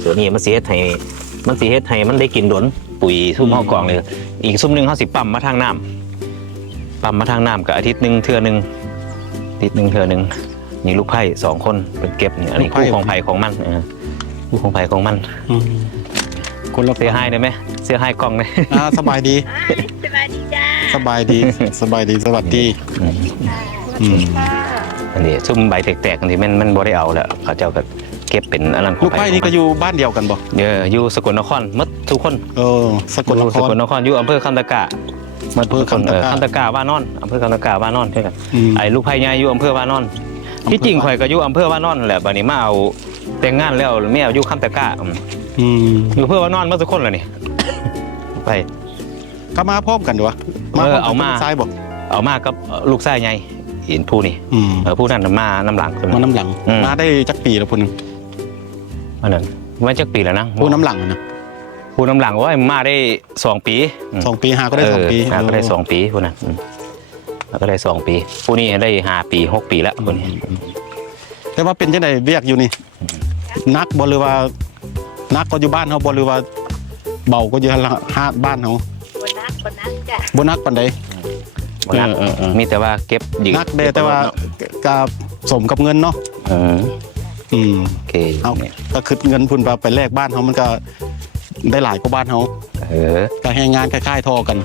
เดี๋ยวนี้มันสิเฮ็ดให้มันได้กินหลนปุ๋ยซุ่มเข้ากองเลยอีกซุ่มหนึงเขาสิปั๊มมาทางน้ำกับอาทิตย์หนึ่งเทื่อหนึ่งนี่ลูกไผ่2 คนเป็นเก็บเนี่ยอันนี้คู่ของไผ่ของมันคู่ของไผ่ของมัน คนละ เสียหายได้ไหมเสียหายกล่องเลย สบายดี สบายดีจ้า สบายดีสวัสดี อันนี้ซุ่มใบแตกๆอันที่มันบ่ได้เอาแล้วเขาเจ้าก็เก็บเป็นอันนั้นของ ลูกไผ่นี่ก็อยู่บ้านเดียวกันบ่ อยู่สกลนครหมดทุกคน สกลนค ส ร กลนครอยู่อำเภอคำตะกา อำเภอคำตะกา คำตะกาว่านอนอำเภอคำตะกาว่านอนใช่กันไอ้ลูกไผ่ใหญ่อยู่อำเภอว่านอนที่จริงข่อยก็อยู่อำเภอว่านอนแหละบัดนี้มาเอาแต่งงานแล้วแม่อยู่คำตะกาอยู่อำเภอว่านอนมาทุกคนแล้วนี่ ไป ก็มาพร้อมกันดีวะ เอามา ซ้ายบ่ เอามากับลูกชายใหญ่เห็นผู้นี่ผู้นั้นมาน้ำหลัง มาน้ำหลังมาได้จักปีแล้วพุ่น อันนั้นมาจักปีแล้วนะ ผู้น้ำหลังนะ ผู้น้ำหลังว่ามาได้2 ปี 2 ปีหาก็ได้2 ปี หาก็ได้2 ปีผู้นั้นก็ได้2 ปีผู้นี้ได้5 ปี 6 ปีแล้วผู้นี้ แต่ว่าเป็นจังได๋เวียกอยู่นี่นักบ่หรือว่านักก็อยู่บ้านเฮาบ่หรือว่าเบาก็อยู่บ้านเฮา บนักจ้ะ บ่นักปานใด นักมีแต่ว่าเก็บยืม นักแต่ว่ากับสมกับเงินเนาะ โอเค เอาก็คือเงินพุ่นไปแลกบ้านเฮามันก็ได้หลายกว่าบ้านเฮาก็ให้งานคล้ายๆทอกัน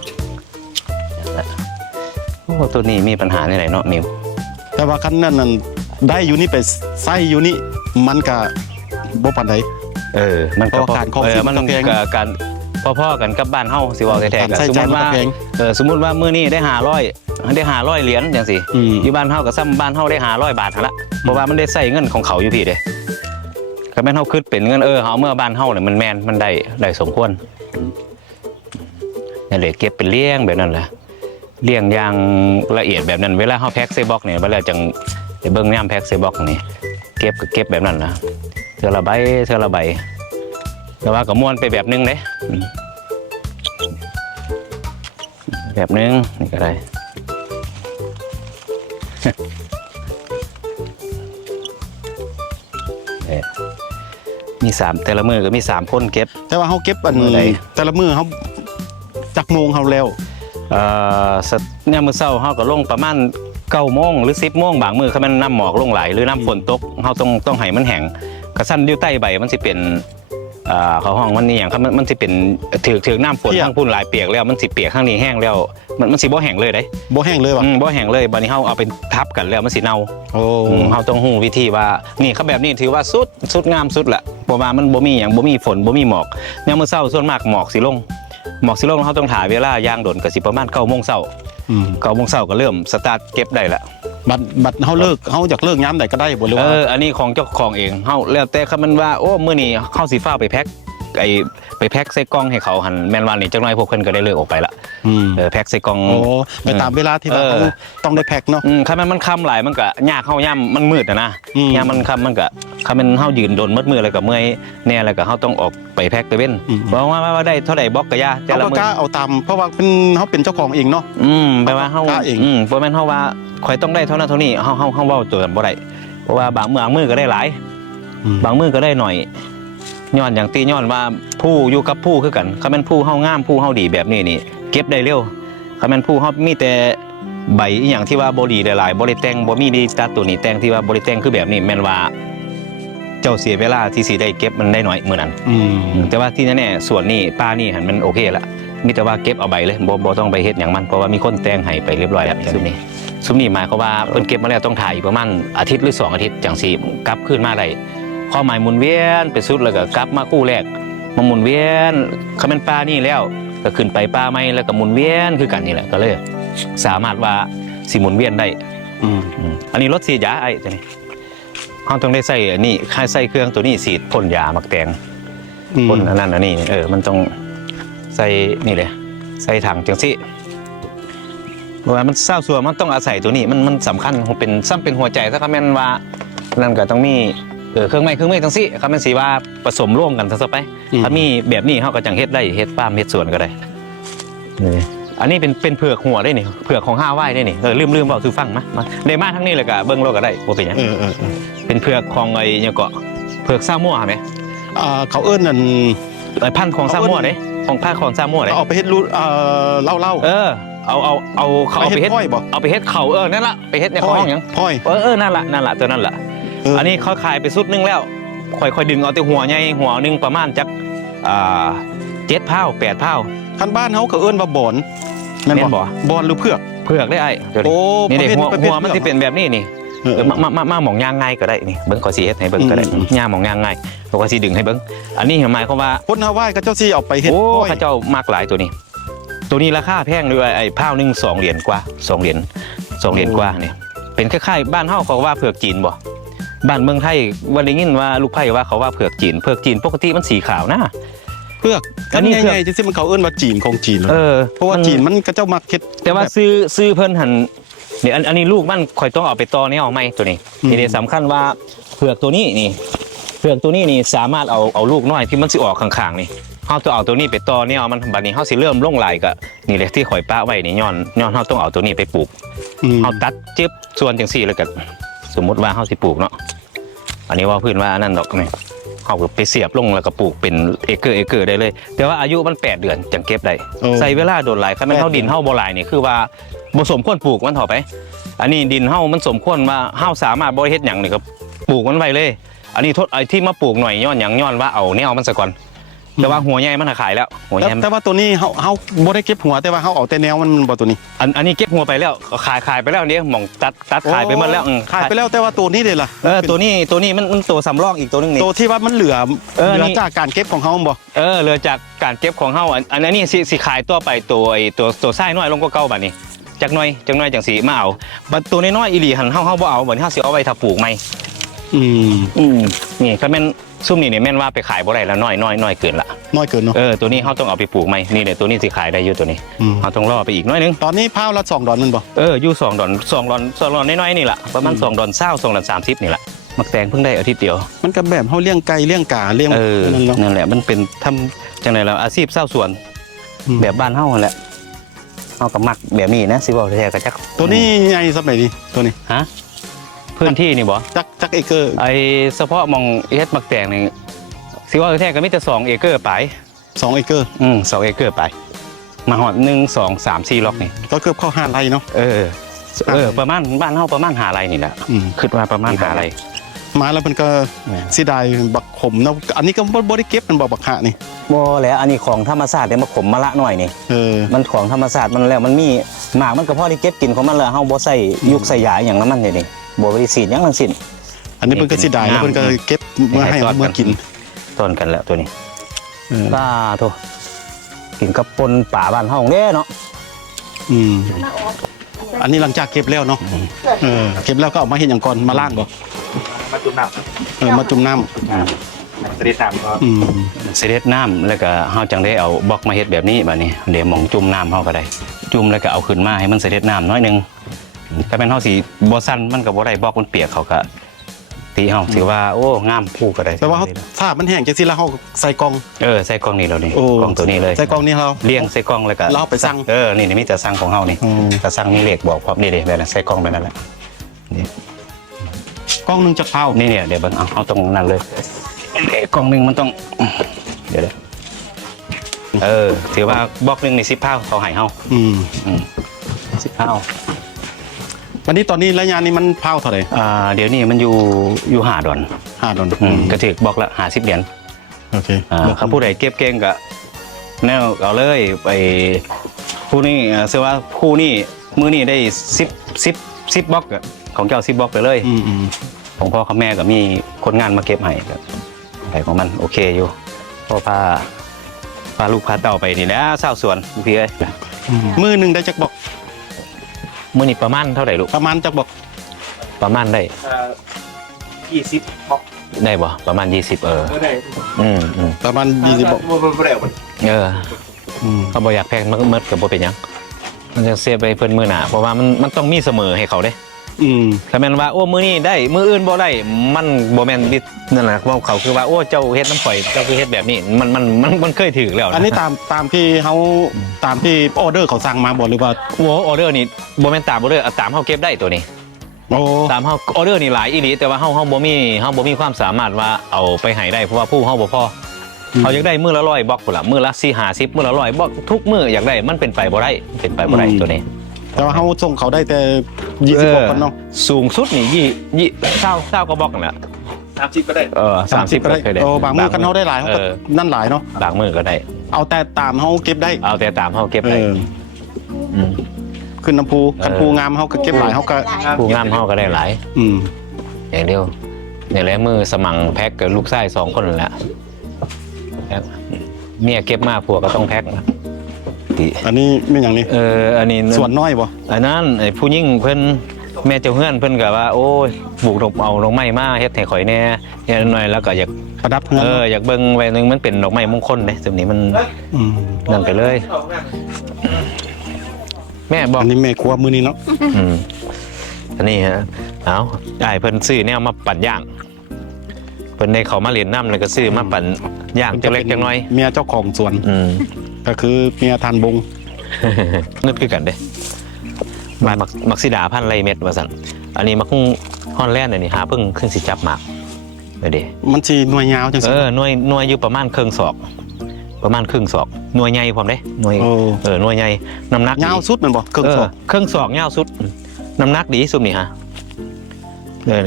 โอ้ตัวนี้มีปัญหาในไหนเนาะมิว แต่ว่าคันนั้นนั่นได้อยู่นี่ไปใส่อยู่นี่มันก็บ่ปานใด มันก็ การของสิน มัน กำแพง การพ่อๆกันกับบ้านเฮาสิว่าแท้ๆกัน ใส่ สม ใจ มติ มัน ว่า ก็แพง สมมุติว่ามื้อนี้ได้500เหรียญจังซี่อยู่บ้านเฮาก็ซ้ำบ้านเฮาได้500 บาทหั่นละเพราะว่ามันได้ใส่เงินของเขาอยู่พี่เด้ก็แม่นเฮาคิดเป็นเงินเฮาเมื่อบ้านเฮาเนี่ยมันแม่นมันได้สมควรนี่นเลยเก็บเป็นเลี้ยงแบบนั้นแหละเลี้ยงอย่างละเอียดแบบนั้นเวลาเฮาแพ็คใส่บล็อกเนี่ยเวลาจังไปเบิ่งยามแพ็คใส่บล็อกนี่เก็บก็เก็บแบบนั้นนะเทื่อละใบแต่ว่าก็ม้วนไปแบบนึงเด้แบบนึงนี่ก็ได้ มี3แต่ละมือก็มี3คนเก็บ แต่ว่าเฮาเก็บอัน มื้อใด แต่ละมื้อเฮาจักโมงเฮาแล้ว เนี่ยมื้อเช้าเฮาก็ลงประมาณ9 โมงหรือ10 โมงบางมื้อคันมันน้ำหมอกลงหลายหรือน้ำฝนตกเฮาต้องให้มันแห้งกระสั่นอยู่ใต้ใบมันสิเป็นเขาห้องมันนี่หยังครับมันสิเป็นถือน้ำฝนทั้งพุ่นหลายเปียกแล้วมันสิเปียกข้างนี้แห้งแล้วมันสิบ่แห้งเลยเด้ บ่แห้งเลยว่ะ บ่แห้งเลยบัดนี้เฮาเอาไปทับกันแล้วมันสิเน่า โอ้ เฮาต้องฮู้วิธีว่านี่ครับแบบนี้ถือว่าสุดงามสุดละเพราะว่ามันบ่มีหยังบ่มีฝนบ่มีหมอกยามมื้อเช้าส่วนมากหมอกสิลงเฮาต้องถ่ายเวลาย่างโดนก็สิประมาณ9 โมงเช้า9 โมงเช้าก็เริ่มสตาร์ทเก็บได้ละ บัดเฮาอยากเลิกยามใดก็ได้บ่หรือว่า อันนี้ของเจ้าของเองเฮาแล้วแต่คันมันว่าโอ้มื้อนี้เฮาสิฟ้าไปแพ็คไปแพ็คใส่กล่องให้เขาหั่นแม่นว่านี่จักหน่อยพวกเพิ่นก็ได้เลิกออกไปละแพ็คใส่กล่อง โอ้ไปตามเวลาที่ว่าเขาต้องได้แพ็คเนาะ คันมันค่ำหลายมันก็ยากเฮายามมันมืดนะยามมันค่ำมันก็คันมันเฮายืนโดนมืดแล้วก็เมื่อยแน่แล้วก็เฮาต้องออกไปแพ็คไปเว้นบอกว่าได้เท่าใดบล็อกก็ยาแต่ เขา ละ ก็ มื้ กล้าเอาตามเพราะว่าเขาเป็นเจ้าของเองเนาะ แปลว่าเฮา เอง บ่แม่นเฮาว่าข่อยต้องได้เท่านั้นเท่านี้เฮาเว้าตัวกันบ่ได้เพราะว่าบางมื้อก็ได้หลายบางมื้อก็ได้หน่อยย้อนอย่างตีย้อนว่าผู้อยู่กับผู้คือกันคันแม่นผู้เฮางามผู้เฮาดีแบบนี้นี่เก็บได้เร็วคันแม่นผู้เฮามีแต่ใบอีหยังที่ว่าบ่ดีหลายๆบ่ได้แต่งบ่มีดีตัดตัวนี้แต่งที่ว่าบ่ได้แต่งคือแบบนี้แม่นว่าเจ้าเสียเวลาที่สิได้เก็บมันได้น้อยมื้อนั้นแต่ว่าที่แน่ๆส่วนนี้ป้านี่หันมันโอเคละมีแต่ว่าเก็บเอาใบเลยบ่ต้องไปเฮ็ดหยังมันเพราะว่ามีคนแต่งให้ไปเรียบร้อยแล้วซุมนี้หมายความว่าเพิ่นเก็บมาแล้วต้องถ่ายอีกประมาณอาทิตย์หรือ2 อาทิตย์จังสิกลับคืนมาได้ข้อหมายหมุนเวียนไปสุดแล้วก็กลับมาคู่แรกมาหมุนเวียนคันแม่นป้านี่แล้วก็ขึ้นไปป้าใหม่แล้วก็หมุนเวียนคือกันนี่แหละก็เลยสามารถว่าสิหมุนเวียนได้ อันนี้รถฉีดยาไอ้ตัวนี้เขาต้องได้ใส่อันนี้ค่าใส่เครื่องตัวนี้ฉีดพ่นยาหมักแตงพ่นอันนั้นอันนี้มันต้องใส่นี่เลยใส่ถังจังสิว่ามันเศร้าส่วนมันต้องอาศัยตัวนี้มันสำคัญเป็นซ้ำเป็นหัวใจซะครับแม่นว่านั่นก็ต้องมีเครื่องไม้จังสิครับแม่นสิว่าผสมร่วมกันซะไปถ้ามีแบบนี้เขาก็จังเฮ็ดได้เฮ็ดฟาร์มเฮ็ดสวนก็ได้นี่อันนี้เป็นเผือกหัวได้นี่เผือกของ5 ว่ายได้นี่ลืมเบาสู่ฟังมาได้มาทั้งนี้เลยก็เบิ่งโลกก็ได้บ่เป็นหยังเป็นเผือกของไอ้ยังเกาะเผือกซามั่วไหมเขาเอิ้นนั่นพันธุ์ของซามั่วเด้ของภาคของซามั่วเด้เอาไปเฮ็ดเล่าเอาเขาเอาไปเฮ็ดเอาไปเฮ็ดเขานั่นละไปเฮ็ดในคลองหยังพ่อยนั่นละตัวนั้นละอันนี้เขาขายไปสุดนึงแล้วค่อยดึงเอาแต่หัวใหญ่หัวนึงประมาณจัก7 เผา 8 เผาคันบ้านเขาก็เอิ้นว่าบอนแม่นบ่บอนหรือเผือกได้ไอ้นี่เด็กหัวมันที่เป็นแบบนี้นี่มาหมองย่างง่ายก็ได้นี่เบิ้งขอสีเฮ็ดให้เบิ้งก็ได้ย่างหมองย่างง่ายเขาก็สีดึงให้เบิ้งอันนี้หมายความว่าคนฮาวายก็เจ้าสีเอาไปเฮ็ดเขาเจ้ามากหลายตัวนี้ราคาแพงด้วยไอ้เผานึง2 เหรียญกว่า2 เหรียญกว่านี่เป็นคล้ายๆบ้านเฮาเขาว่าเผือกจีนบ่บ้านเมืองไทยวันได้ยินว่าลูกไผ่ว่าเขาว่าเผือกจีนปกติมันสีขาวนะเผือกอันนี้ไงจังซี่มันเขาเอิ้นว่าจีนของจีนเพราะว่าจีนมันก็เจ้ามักเฮ็ดแต่ว่าซื้อเพิ่นหั่นนี่อันนี้ลูกมันค่อยต้องเอาไปต่อแนวใหม่ตัวนี้นี่สำคัญว่าเผือกตัวนี้นี่สามารถเอาลูกน้อยที่มันสิออกข้างๆนี่เฮาต้องเอาตัวนี้ไปต่อแนวมันบัดนี้เฮาสิเริ่มลงไหลก็นี่แหละที่ข่อยป้าไว้นี่ย้อนเฮาต้องเอาตัวนี้ไปปลูกเฮาตัดเจ็บส่วนจังซี่แล้วก็สมมุติว่าเฮาสิปลูกเนาะอันนี้ว่าพื้นว่านั่นดอกนี่เขาไปเสียบลงแล้วก็ปลูกเป็นเอเกอร์ได้เลยแต่ว่าอายุมัน8 เดือนจังเก็บได้ใส่เวลาโดนหลายคันแม่นเฮาดินเฮาบ่หลายนี่คือว่าบ่สมควรปลูกมันเถาะไปอันนี้ดินเฮามันสมควรว่าเฮาสามารถบ่เฮ็ดหยังนี่ก็ปลูกมันไว้เลยอันนี้ไอ้ที่มาปลูกหน่อยย้อนหยังย้อนว่าเอาแนวมันซะก่อนแต่ว่าหัวใหญ่มันขายแล้วหัวใหญ่แต่ว่าตัวนี้เฮาบ่ได้เก็บหัวแต่ว่าเฮาเอาแต่แนวมันบ่ตัวนี้อันนี้เก็บหัวไปแล้วขายไปแล้วเนี่ยหม่องตัดขายไปหมดแล้วขายไปแล้วแต่ว่าตัวนี้เด้ล่ะตัวนี้มันตัวสำรองอีกตัวนึงนี่ตัวที่ว่ามันเหลือจากการเก็บของเฮาบ่เหลือจากการเก็บของเฮาอันนี้สิขายตัวไปตัวไส้น้อยลงกว่าเก่าบัดนี้จักน้อยจังสิมาเอาบัดตัวน้อยอีหลีหั่นเฮาบ่เอาบัดนี้เฮาสิเอาไว้ถ้าปลูกใหม่นี่ก็แม่นซุ่มนี่แม่นว่าไปขายบ่ได้แล้วน้อยเกินละน้อยเกินเนาะตัวนี้เฮาต้องเอาไปปลูกใหม่นี่แหละตัวนี้สิขายได้อยู่ตัวนี้เฮาต้องรอไปอีกน้อยนึงตอนนี้พาวละ2 ดอนนั่นบ่อยู่2 ดอนน้อยๆนี่ล่ะประมาณ2 ดอน20 2 ดอน30นี่ล่ะมักแตงเพิ่งได้อาทิตย์เดียวมันก็แบบเฮาเลี้ยงไก่เลี้ยงกาเลี้ยงนั่นแหละมันเป็นทำจังได๋แล้วอาชีพชาวสวนแบบบ้านเฮานั่นแหละเฮาก็มักแบบนี้นะสิเว้าแท้ๆก็จักตัวนี้ใหญ่ซำไหนนี่ตัวนี้ฮะพื้นที่นี่บ่จักเอเกอร์ไอ้เฉพาะมองเฮ็ดมักแตงนี่สิว่าแท้ก็มีแต่2 เอเกอร์ไป2 เอเกอร์2 เอเกอร์ไปมาฮอด1 2 3 4 ล็อกนี่ก็เกือบเข้า5 ไร่เนาะประมาณบ้านเฮาประมาณ5 ไร่นี่แหละคิดว่าประมาณ5 ไร่มาแล้วมันก็เสียดายบักขมเนาะอันนี้ก็บ่ได้เก็บมันบักหะนี่บ่แล้วอันนี้ของธรรมชาติเดี๋ยวมาขมมะละหน่อยนี่มันของธรรมชาติมันแล้วมันมีหมากมันก็พอได้เก็บกินของมันแล้วเฮาบ่ใส่ยุกใส่ยาอย่างนั้นมันนี่บ่ได้ฉีดหยังทั้งสิ้นอันนี้เพิ่นก็สิได้แล้วเพิ่นก็เก็บมาให้เมื่อกินต้นกันแล้วตัวนี้โธ่กินกับปนป่าบ้านเฮาเด้เนาะอันนี้หลังจากเก็บแล้วเนาะเก็บแล้วก็เอามาเฮ็ดหยังก่อนมาล้างบ่มาจุ่มน้ำมาจุ่มน้ำเสด็จน้ำก็เสด็จน้ำแล้วก็เฮาจังได้เอาบล็อกมาเฮ็ดแบบนี้บัดนี้เดี๋ยวหม่องจุ่มน้ำเฮาก็ได้จุ่มแล้วก็เอาขึ้นมาให้มันเสด็จน้ำน้อยนึงถ้าเป็นเฮาสิบ่สั่นมันก็บ่ได้บล็อกมันเปียกเขาก็ตีเฮาถือว่าโอ้งามผู้ก็ได้แต่ว่าถ้ามันแห้งจังซี่แล้วเฮาใส่กล่องใส่กล่องนี่แล้วนี่กล่องตัวนี้เลยใส่กล่องนี้เราเลี้ยงใส่กล่องแล้วก็เราไปสั่งนี่มีแต่สั่งของเฮานี่แต่สั่งมีเลขบอกพร้อมนี่เด้แบบนั้นใส่กล่องแบบนั้นแหละนี่กล่องนึงจักเผานี่เนี่ยเดี๋ยวเบิ่งเอาตรงนั้นเลยกล่องนึงมันต้องเดี๋ยวถือว่าบล็อกนึงนี่10 เผาเขาให้เฮา10 เผาวันนี้ตอนนี้ระยะนี้มันเผาเท่าไหร่เดี๋ยวนี้มันอยู่5 ดอนก็ถือบล็อกละ50 เหรียญโอเคเขาผู้ใดเก็บเก่งก็แนวเอาเลยไปผู้นี้เชื่อว่าผู้นี้มื้อนี้ได้10 บล็อกของเจ้า10 บล็อกไปเลยของพ่อกับแม่ก็มีคนงานมาเก็บให้อะไรของมันโอเคอยู่พอพาลูกพาเต่าไปนี่นะชาวสวนพี่เอ้ยมื้อนึงได้จักบล็อก มื้อนี้ประมาณเท่าไหร่ลูก ประมาณจักบอก ประมาณได้ 20บล็อก ได้บ่ประมาณ20ก็ได้ อืม ประมาณ20บอก บ่ได้บ่ เขาบ่อยากแพงมันก็บ่เป็นหยังมันจะเสียไปเพิ่นมื้อหน้าเพราะว่ามันต้องมีเสมอให้เขาเด้ ถ้าแม่นว่าโอ้มื้อนี้ได้มื้ออื่นบ่ได้มันบ่แม่นดินั่นแหละว่าเขาคือว่าโอ้เจ้าเฮ็ดน้ำข่อยเจ้าคือเฮ็ดแบบนี้มันเคยถือแล้ว อันนี้ตามที่เขาตามที่ออเดอร์เขาสั่งมาบ่หรือว่า โอ้ออเดอร์นี่บ่แม่นตามออเดอร์ตามเฮาเก็บได้ตัวนี้ โอ้ ตามเฮาออเดอร์นี่หลายอีหลีแต่ว่าเฮาบ่มีความสามารถว่าเอาไปให้ได้เพราะว่าผู้เฮาบ่พอเขาอยากได้มื้อละ100บล็อกพุ่นล่ะมื้อละ4-50มื้อละ100บล็อกทุกมื้ออยากได้มันเป็นไปบ่ได้ตัวนี้ แต่ว่าเขาส่งเขาได้แต่20บอกกันเนาะ สูงสุดนี่20ก็บล็อกนั่นแหละ 30ก็ได้ 30ก็ได้เคยได้ บางมือกันเขาได้หลายเขาก็นั่นหลายเนาะ บางมื้อก็ได้ เอาแต่ตามเขาเก็บได้ เอาแต่ตามเฮาเก็บได้ ขึ้นน้ำพูคันพูงามเขาก็เก็บหลายเขาก็ ผู้งามเฮาก็ได้หลาย อย่างเดียวเนี่ยแหละมือสมังแพ็กกับลูกไส้2คนนั่นแหละแพ็คเมียเก็บมาผัวก็ต้องแพ็กนะ อันนี้ไม่อย่างนี้ อันนี้ ส่วนน้อยบ่ อันนั้นไอ้ผู้หญิงเพิ่นแม่เจ้าเฮือนเพิ่นก็ว่าโอ้ยปลูกดอกเอาดอกไม้มาเฮ็ดให้ข่อยแน่เนี่ยหน่อยแล้วก็อยาก ประดับเงิน อยากเบิ่งไว้นึงมันเป็นดอกไม้มงคลเด้ซึ่งนี้มันนั่นไปเลยแม่บอก อันนี้แม่ครัวมือนี้เนาะ อันนี้ฮะเอาได้เพิ่นซื้อแนวมาปั่นย่างเพิ่นได้เขามาเรียนน้ำเลยก็ซื้อมาปั่นย่างจังเล็กจังน้อย เมียเจ้าของสวนก็คือเมียทานบง นึกคือกันเด้มามักซิดาพันไรเม็ดว่าสั่นอันนี้มักฮอนแลนด์นี่หาเพิ่งขึ้นสิจับหมากเด้ มันสิหน่วยยาวจังซี่ หน่วยอยู่ประมาณครึ่งศอกประมาณครึ่งศอกหน่วยใหญ่พร้อมเด้หน่วยหน่วยใหญ่น้ำหนัก ยาวสุดแม่นบ่เครื่องศอก เครื่องศอกยาวสุดน้ำหนักดีสุดนี่ฮะ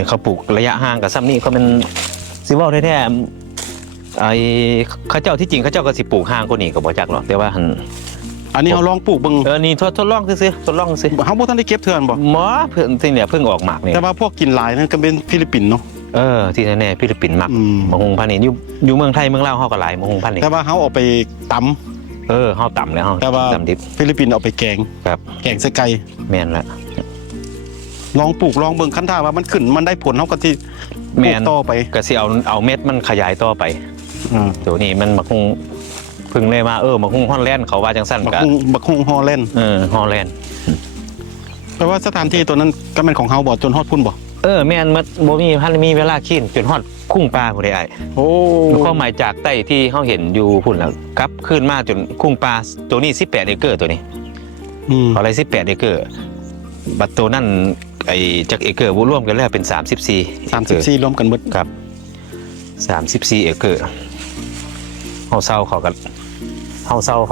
เขาปลูกระยะห่างกับซ้ำนี่เขาเป็นสิว่าแท้ๆไอ้เขาเจ้าที่จริงเขาเจ้าก็สิปลูกห่างกว่านี้ก็บ่จักหรอกแต่ว่าอันนี้เขาลองปลูกเบิ่ง นี่ทดลองซื่อทดลองซื่อ เฮาบ่ทันได้เก็บเทื่อนบ่ หมอเพิ่นสิเนี่ยเพิ่งออกหมากนี่ แต่ว่าพวกกินหลายนั่นก็เป็นฟิลิปปินส์เนาะ ที่แน่ๆฟิลิปปินส์มักมะฮุงพันธุ์นี่อยู่เมืองไทยเมืองลาวเฮาก็หลายมะฮุงพันธุ์นี่แต่ว่าเฮาเอาไปตำเฮาต่ำแล้วเฮา แต่ว่า ต่ำดิบ ฟิลิปปินส์เอาไปแกง ครับ แกงใส่ไก่ แม่นละ ลองปลูกลองเบิ่งคันถ้าว่ามันขึ้นมันได้ผลเฮาก็สิปลูกต่อไป ก็สิเอาเม็ดมันขยายต่อไปตัวนี้มันมะฮุงพึ่งเลยมามะฮุงฮอลแลนด์เขาว่าจังซั่นก็บักฮุงฮอลแลนด์ฮอลแลนด์ แปลว่าสถานที่ตัวนั้นก็เป็นของเฮาบ่จนฮอดพุ่นบ่ แม่นมันบ่มีเวลาคินจนฮอดคุ้งปลาผู้ใดอ้ายโอ้ความหมายจากใต้ที่เฮาเห็นอยู่พุ่นแล้วกลับขึ้นมาจนคุ้งปลาตัวนี้18เอเคอร์ตัวนี้เขาเลย18เอเคอร์บัดตัวนั้นไอ้จักเอเคอร์รวมกันแล้วเป็น34รวมกันหมดครับ34เอเคอร์เฮาเซาเข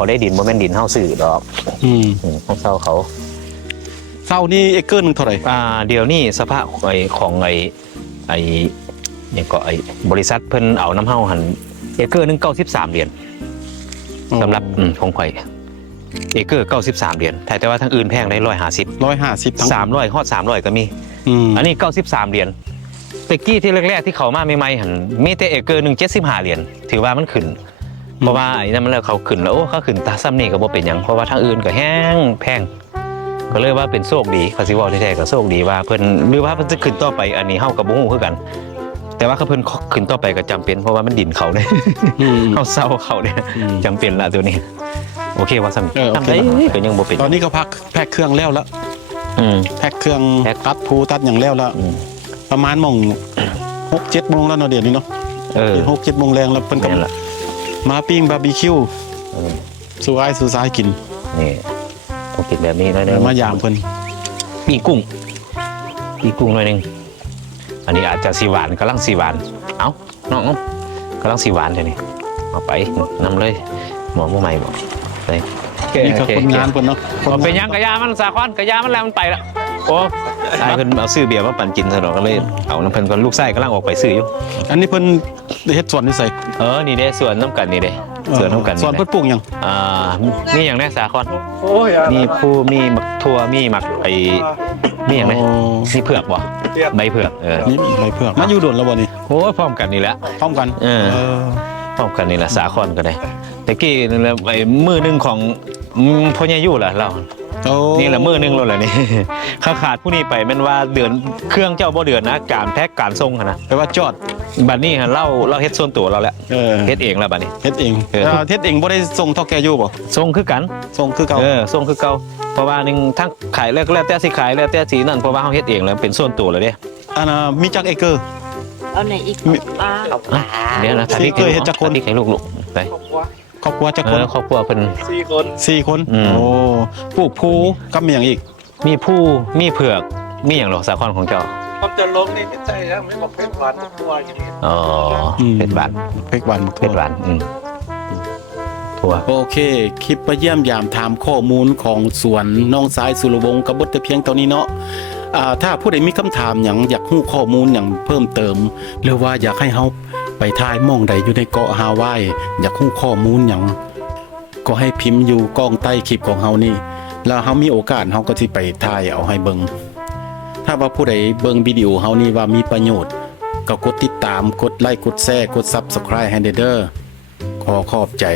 าได้ดินบ่แม่นดินเฮาซื้อดอกเฮาเซาเขาเซานี่เอเคอร์นึงเท่าไหร่เดี๋ยวนี้สภาพของไอ้เนี่ยก็ไอ้บริษัทเพิ่นเอาน้ำเฮาหันเอเคอร์นึง93เหรียญสำหรับของข่อยเอเคอร์93เหรียญแต่ว่าทางอื่นแพงได้150ทั้ง300ฮอด300ก็มีอันนี้93เหรียญตะกี้ที่แรกๆที่เขามาใหม่ๆหันมีแต่เอเคอร์นึง75เหรียญถือว่ามันขึ้นเพราะว่าไอ้นั่นมันแล้วเขาขึ้นแล้วเขาขึ้นตาซ้ำนี่ก็บ่เป็นหยังเพราะว่าทางอื่นก็แห้งแพงก็เลยว่าเป็นโชคดีเขาสิว่าแท้ๆก็โชคดีว่าเพิ่นหรือว่าเพิ่นจะขึ้นต่อไปอันนี้เฮาก็บ่ฮู้คือกันแต่ว่าเขาเพิ่นขึ้นต่อไปก็จำเป็นเพราะว่ามันดินเขาเด้เขาเซาเขาเด้จำเป็นละตัวนี้โอเคว่าซ้ำทำได้ก็ยังบ่เป็นตอนนี้เขาแพ็คเครื่องแล้วละแพ็คเครื่องตัดภูตัดอย่างแล้วละประมาณมอง 6-7 โมงแล้วเนาะเดี๋ยวนี้เนาะ6-7 โมงแรงแล้วเพิ่นก็มาปิ้งบาร์บีคิวสู่อ้ายสู่ซ้ายกินนี่ต้องกินแบบนี้หน่อยนึงมายามเพิ่นปิ้งกุ้งหน่อยนึงอันนี้อาจจะสีหวานกำลังสีหวานเอ้าน้องกำลังสีหวานเลยนี่เอาไปนำเลยหมอผู้ใหม่บอกเลยนี่ก็คนงานเพิ่นเนาะเป็นยังกะยามันสาคอนกะยามันแล้วมันไปละโอ้ไอ้เพิ่นเอาซื้อเบียร์มาปั่นกินซะดอกก็เลยเอาน้ำเพิ่นก็ลูกไส้กำลังออกไปซื้ออยู่อันนี้เพิ่นเฮ็ดสวนนี่ใส่นี่เด้สวนน้ำกันนี่เด้สวนน้ำกันสวนเพิ่นปลูกหยังนี่อย่างแน่สาคอนนี่ผู้มีหมักทั่วมีหมักนี่อย่างไรนี่เผือกบ่ใบเผือกนี่ใบเผือกมันอยู่โดนแล้วบ่นี่โอ้พร้อมกันนี่แหละพร้อมกันพร้อมกันนี่แหละสาคอนก็ได้แต่กี้ไอ้มือนึงของพ่อใหญ่อยู่ล่ะเรา โอ้ นี่แหละมือหนึงแล้วแหละนี่ ข้าขาดผู้นี้ไปแม่นว่าเดือนเครื่องเจ้าบ่เดือนนะการแพ็คการส่งหั่นนะ แปลว่าจอด บัดนี้ฮะเราเฮ็ดส่วนตัวเราแล้ว เฮ็ เฮ็ ด ดเองแล้วบัดนี้ เฮ็ดเอง เฮ็ดเองบ่ได้ส่งเท่าแก่อยู่บ่ ส่งคือกัน ส่งคือเก่า ส่งคือเก่าเพราะว่าหนึงทั้งขายแล้วแต่สิขายแล้วแต่สินั่นเพราะว่าเฮาเฮ็ดเองแล้วเป็นส่วนตัวเลยเด้ อันน่ะมีจักเอเกอร์ เอาไหนอีกป้า อ่ะเดี๋ยวนะ สิเคยเฮ็ดจักคน ที่ให้ลูกๆไป ครอบครัวจักคน ครอบครัวเพิ่น 4 คน อืม โอ้ปลูกภูกับมีหยังอีก มีผู้มีเผือกมีหยังหรอสาครของเจ้า ผมจะลงนี่ไม่ใช่แล้วไม่บอกเพชรหวานตัวอย่างนี้ อ๋อเป็ดบาน เพกหวาน เป็ดบานถั่ว โอเค คลิปไปเยี่ยมยามถามข้อมูลของสวนน้องสายสุรวงศ์กับบทแต่เพียงเท่านี้เนาะถ้าผู้ใดมีคำถามหยังอยากรู้ข้อมูลหยังเพิ่มเติม หรือว่าอยากให้เฮาไปถ่ายหม่องใดอยู่ในเกาะฮาวายอยากรู้ข้อมูลหยังก็ให้พิมพ์อยู่กล้องใต้คลิปของเฮานี่แล้วเฮามีโอกาสเฮาก็สิไปถ่ายเอาให้เบิ่งถ้าว่าผู้ใดเบิ่งวิดีโอเฮานี่ว่ามีประโยชน์ก็กดติดตามกดไลค์กดแชร์กด Subscribe ให้เด้อขอขอบใจ